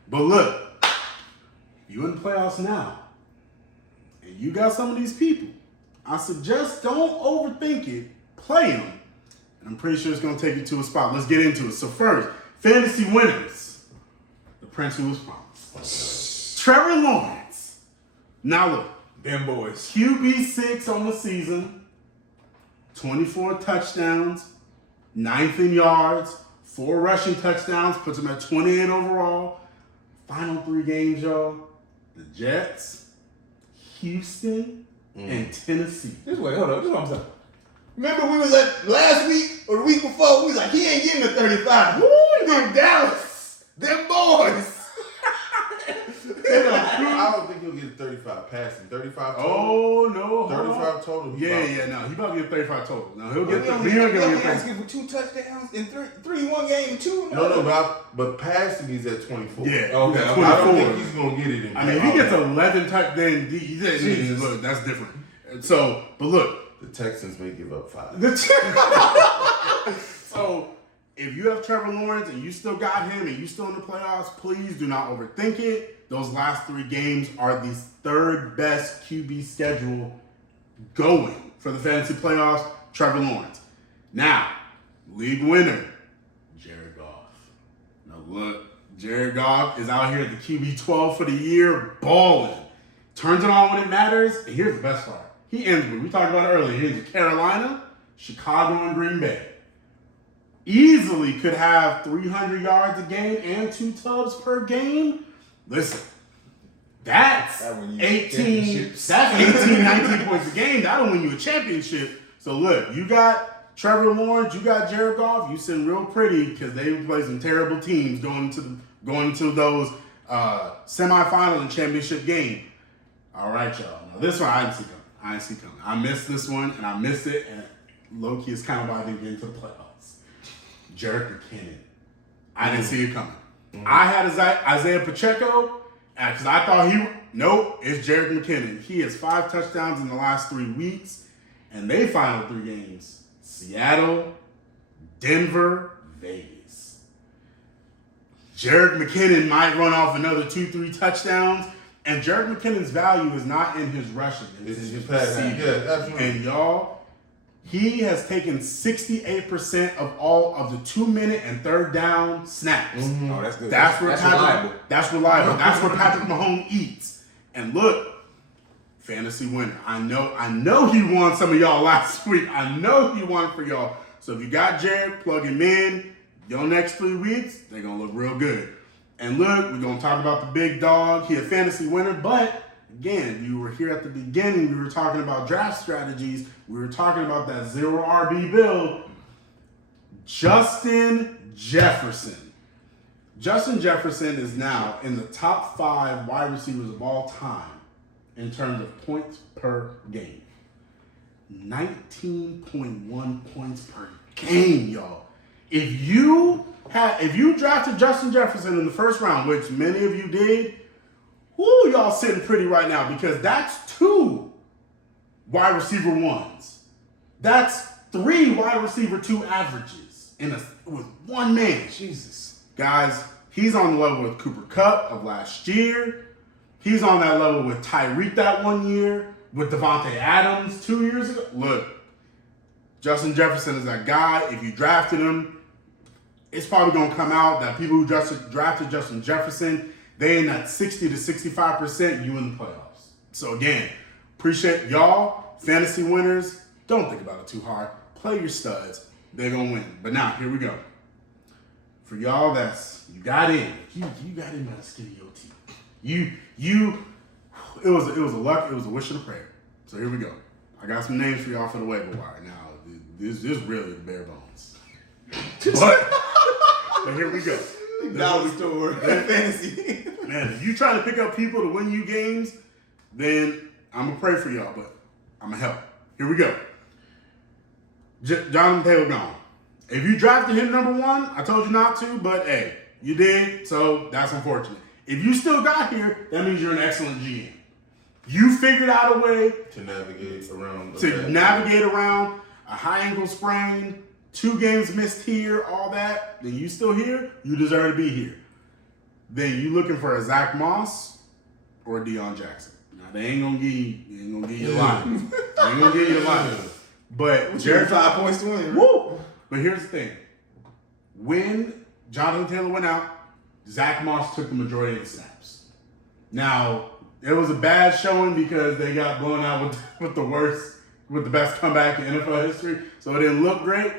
But look, you in the playoffs now, and you got some of these people. I suggest don't overthink it. Play them. I'm pretty sure it's going to take you to a spot. Let's get into it. So first, fantasy winners. The Prince who was promised. Trevor Lawrence. Now look. Them boys. QB6 on the season. 24 touchdowns. 9th in yards. 4 rushing touchdowns. Puts him at 28 overall. Final 3 games, y'all. The Jets, Houston, and Tennessee. Hold up. This is what I'm saying. Remember we was at last week or the week before, we was like, he ain't getting the 35. Woo, them Dallas. Them boys. I don't think he'll get 35 passing. 35 total. Oh, no. 35 total. No. He about to get 35 total. No, he'll get asking for 2 touchdowns in 3-1 game, 2. But passing he's at 24. Yeah. Okay. I don't think he's going to get it in. I mean, if he gets 11 touchdowns, then look, that's different. So, but look. The Texans may give up 5. So, if you have Trevor Lawrence and you still got him and you still in the playoffs, please do not overthink it. Those last 3 games are the 3rd best QB schedule going for the fantasy playoffs. Trevor Lawrence. Now, league winner, Jared Goff. Now look, Jared Goff is out here at the QB 12 for the year, balling. Turns it on when it matters. And here's the best part. He ends with, we talked about it earlier, he ends with Carolina, Chicago, and Green Bay. Easily could have 300 yards a game and 2 tubs per game. Listen, that's 18, 19 points a game. That'll win you a championship. So look, you got Trevor Lawrence, you got Jared Goff, you sitting real pretty because they play some terrible teams going to those semifinal and championship game. All right, y'all. Now this one I didn't see coming. I missed this one, and I missed it, and low-key is kind of why I didn't get into the playoffs. Jerick McKinnon. I didn't see it coming. I had Isaiah Pacheco, because I thought nope, it's Jerick McKinnon. He has 5 touchdowns in the last 3 weeks, and they final 3 games. Seattle, Denver, Vegas. Jerick McKinnon might run off another 2-3 touchdowns. And Jerick McKinnon's value is not in his rushing. It's in his passing. Yeah, absolutely. And y'all, he has taken 68% of all of the 2-minute and 3rd down snaps. Mm-hmm. Oh, that's good. That's reliable. That's reliable. That's where Patrick Mahomes eats. And look, fantasy winner. I know he won some of y'all last week. I know he won for y'all. So if you got Jared, plug him in. Your next 3 weeks, they're going to look real good. And look, we're going to talk about the big dog. He a fantasy winner, but again, you were here at the beginning. We were talking about draft strategies. We were talking about that 0 RB build. Justin Jefferson. Justin Jefferson is now in the top 5 wide receivers of all time in terms of points per game. 19.1 points per game, y'all. If you drafted Justin Jefferson in the first round, which many of you did, whoo, y'all sitting pretty right now because that's 2 wide receiver 1s. That's 3 wide receiver 2 averages with one man. Jesus. Guys, he's on the level with Cooper Kupp of last year. He's on that level with Tyreek that one year, with Devontae Adams 2 years ago. Look, Justin Jefferson is that guy. If you drafted him, it's probably going to come out that people who drafted Justin Jefferson, they in that 60 to 65%, you in the playoffs. So again, appreciate y'all, fantasy winners. Don't think about it too hard. Play your studs. They're going to win. But now, here we go. For y'all you got in. You got in by the skin of your teeth. It was a luck, it was a wish and a prayer. So here we go. I got some names for y'all for the waiver wire. Now, this is really the bare bones. But here we go. Dollar store fantasy. Man, if you trying to pick up people to win you games, then I'm going to pray for y'all, but I'm going to help. Here we go. Jonathan Taylor gone. If you drafted him number 1, I told you not to, but hey, you did, so that's unfortunate. If you still got here, that means you're an excellent GM. You figured out a way to navigate around a high ankle sprain, 2 games missed here, all that. Then you still here, you deserve to be here. Then you looking for a Zach Moss or a Deion Jackson. Now they ain't gonna give you a line. They ain't gonna give you a line. But Jared 5 points to win. Woo! But here's the thing. When Jonathan Taylor went out, Zach Moss took the majority of the snaps. Now, it was a bad showing because they got blown out with the best comeback in NFL history. So it didn't look great.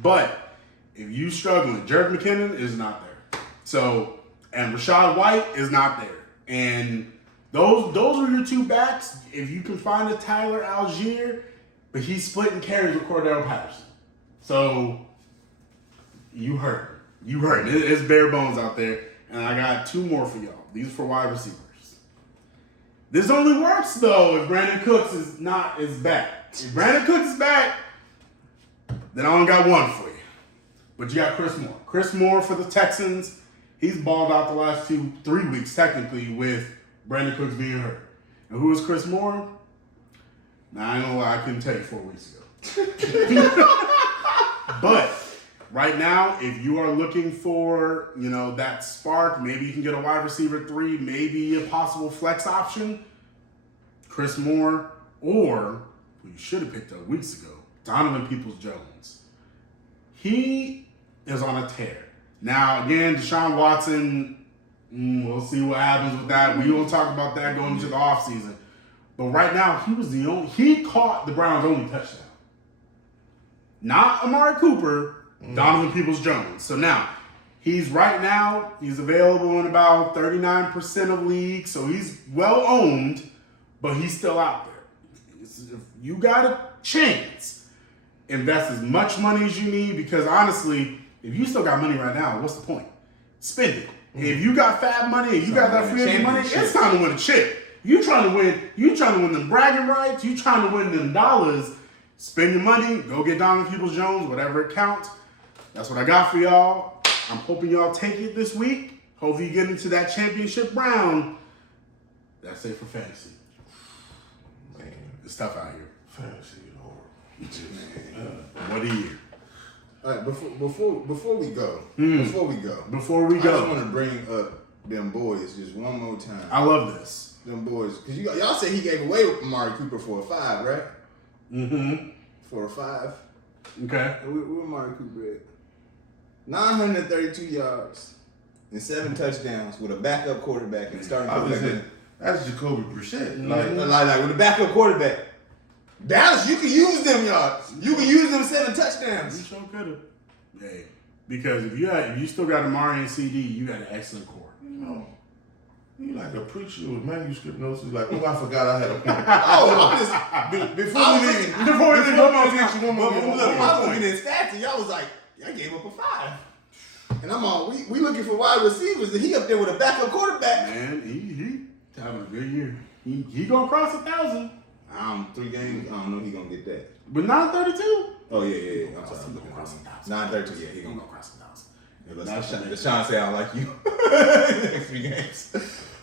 But if you struggling, Jerick McKinnon is not there. So, and Rachaad White is not there. And those are your 2 backs. If you can find a Tyler Algier, but he's splitting carries with Cordell Patterson. So, you heard. It's bare bones out there. And I got 2 more for y'all. These are for wide receivers. This only works, though, if Brandon Cooks is back. If Brandon Cooks is back, then I only got 1 for you. But you got Chris Moore. Chris Moore for the Texans. He's balled out the last 3 weeks, technically, with Brandon Cooks being hurt. And who is Chris Moore? Now, I ain't gonna lie, I couldn't tell you 4 weeks ago. But right now, if you are looking for, that spark, maybe you can get a wide receiver 3, maybe a possible flex option, Chris Moore, or who you should have picked up weeks ago, Donovan Peoples-Jones. He is on a tear. Now, again, Deshaun Watson, we'll see what happens with that. We won't talk about that going into the offseason. But right now, he caught the Browns' only touchdown. Not Amari Cooper, Donovan Peoples-Jones. So now, he's available in about 39% of leagues, so he's well owned, but he's still out there. If you got a chance, invest as much money as you need, because honestly, if you still got money right now, what's the point? Spend it. If you got fab money, if you got that free agent money, it's time to win a chip. You trying to win them bragging rights, you trying to win them dollars, spend your money, go get Donovan Peoples-Jones, whatever it counts. That's what I got for y'all. I'm hoping y'all take it this week. Hopefully you get into that championship round. That's it for fantasy. Man, it's tough out here. Fantasy is horrible. What a year. All right, before we go, I just want to bring up them boys just one more time. I love this. Them boys, because y'all said he gave away Amari Cooper for a 5, right? Mm-hmm. For a 5. Okay. Where Amari Cooper at? 932 yards and 7 touchdowns with a backup quarterback and starting quarterback. That's Jacoby Brissett. Like with a backup quarterback. Dallas, you can use them yards. You can use them 7 touchdowns. You sure could have. Hey, because if you still got Amari and CD, you got an excellent core. You like a preacher with manuscript notes. He's like, oh, I forgot I had a point. Before we leave, one more. I was looking at stats and y'all was like, y'all gave up a 5. and I'm on. We looking for wide receivers, and he up there with a backup quarterback. Man, he having a good year. He gonna cross 1,000. 3 games. I don't know. He gonna get that. But 932. Oh yeah. I'm sorry. I'm looking cross wrong. 1,000. 9-13. Yeah, he He gonna gonna go. cross 1,000. Yeah, Deshaun say I don't like you. Next 3 games.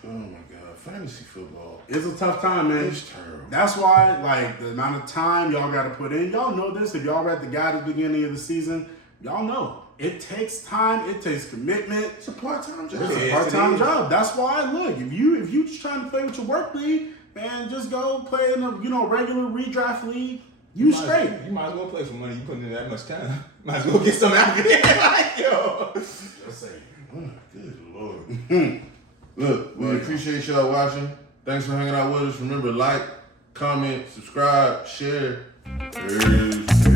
Oh my God, fantasy football. It's a tough time, man. It's terrible. That's why, like, the amount of time y'all got to put in. Y'all know this. If y'all read the guide at the beginning of the season, y'all know it takes time. It takes commitment. It's a part-time job. It's a Yes, part-time it is. job. That's why, look, if you just trying to play with your work league, man, just go play in a regular redraft league. You straight. You might as well play for money. You putting in that much time. Might as well get some out of it. Like, yo. Just saying. Oh, good Lord. Look, we appreciate y'all watching. Thanks for hanging out with us. Remember, like, comment, subscribe, share. Peace.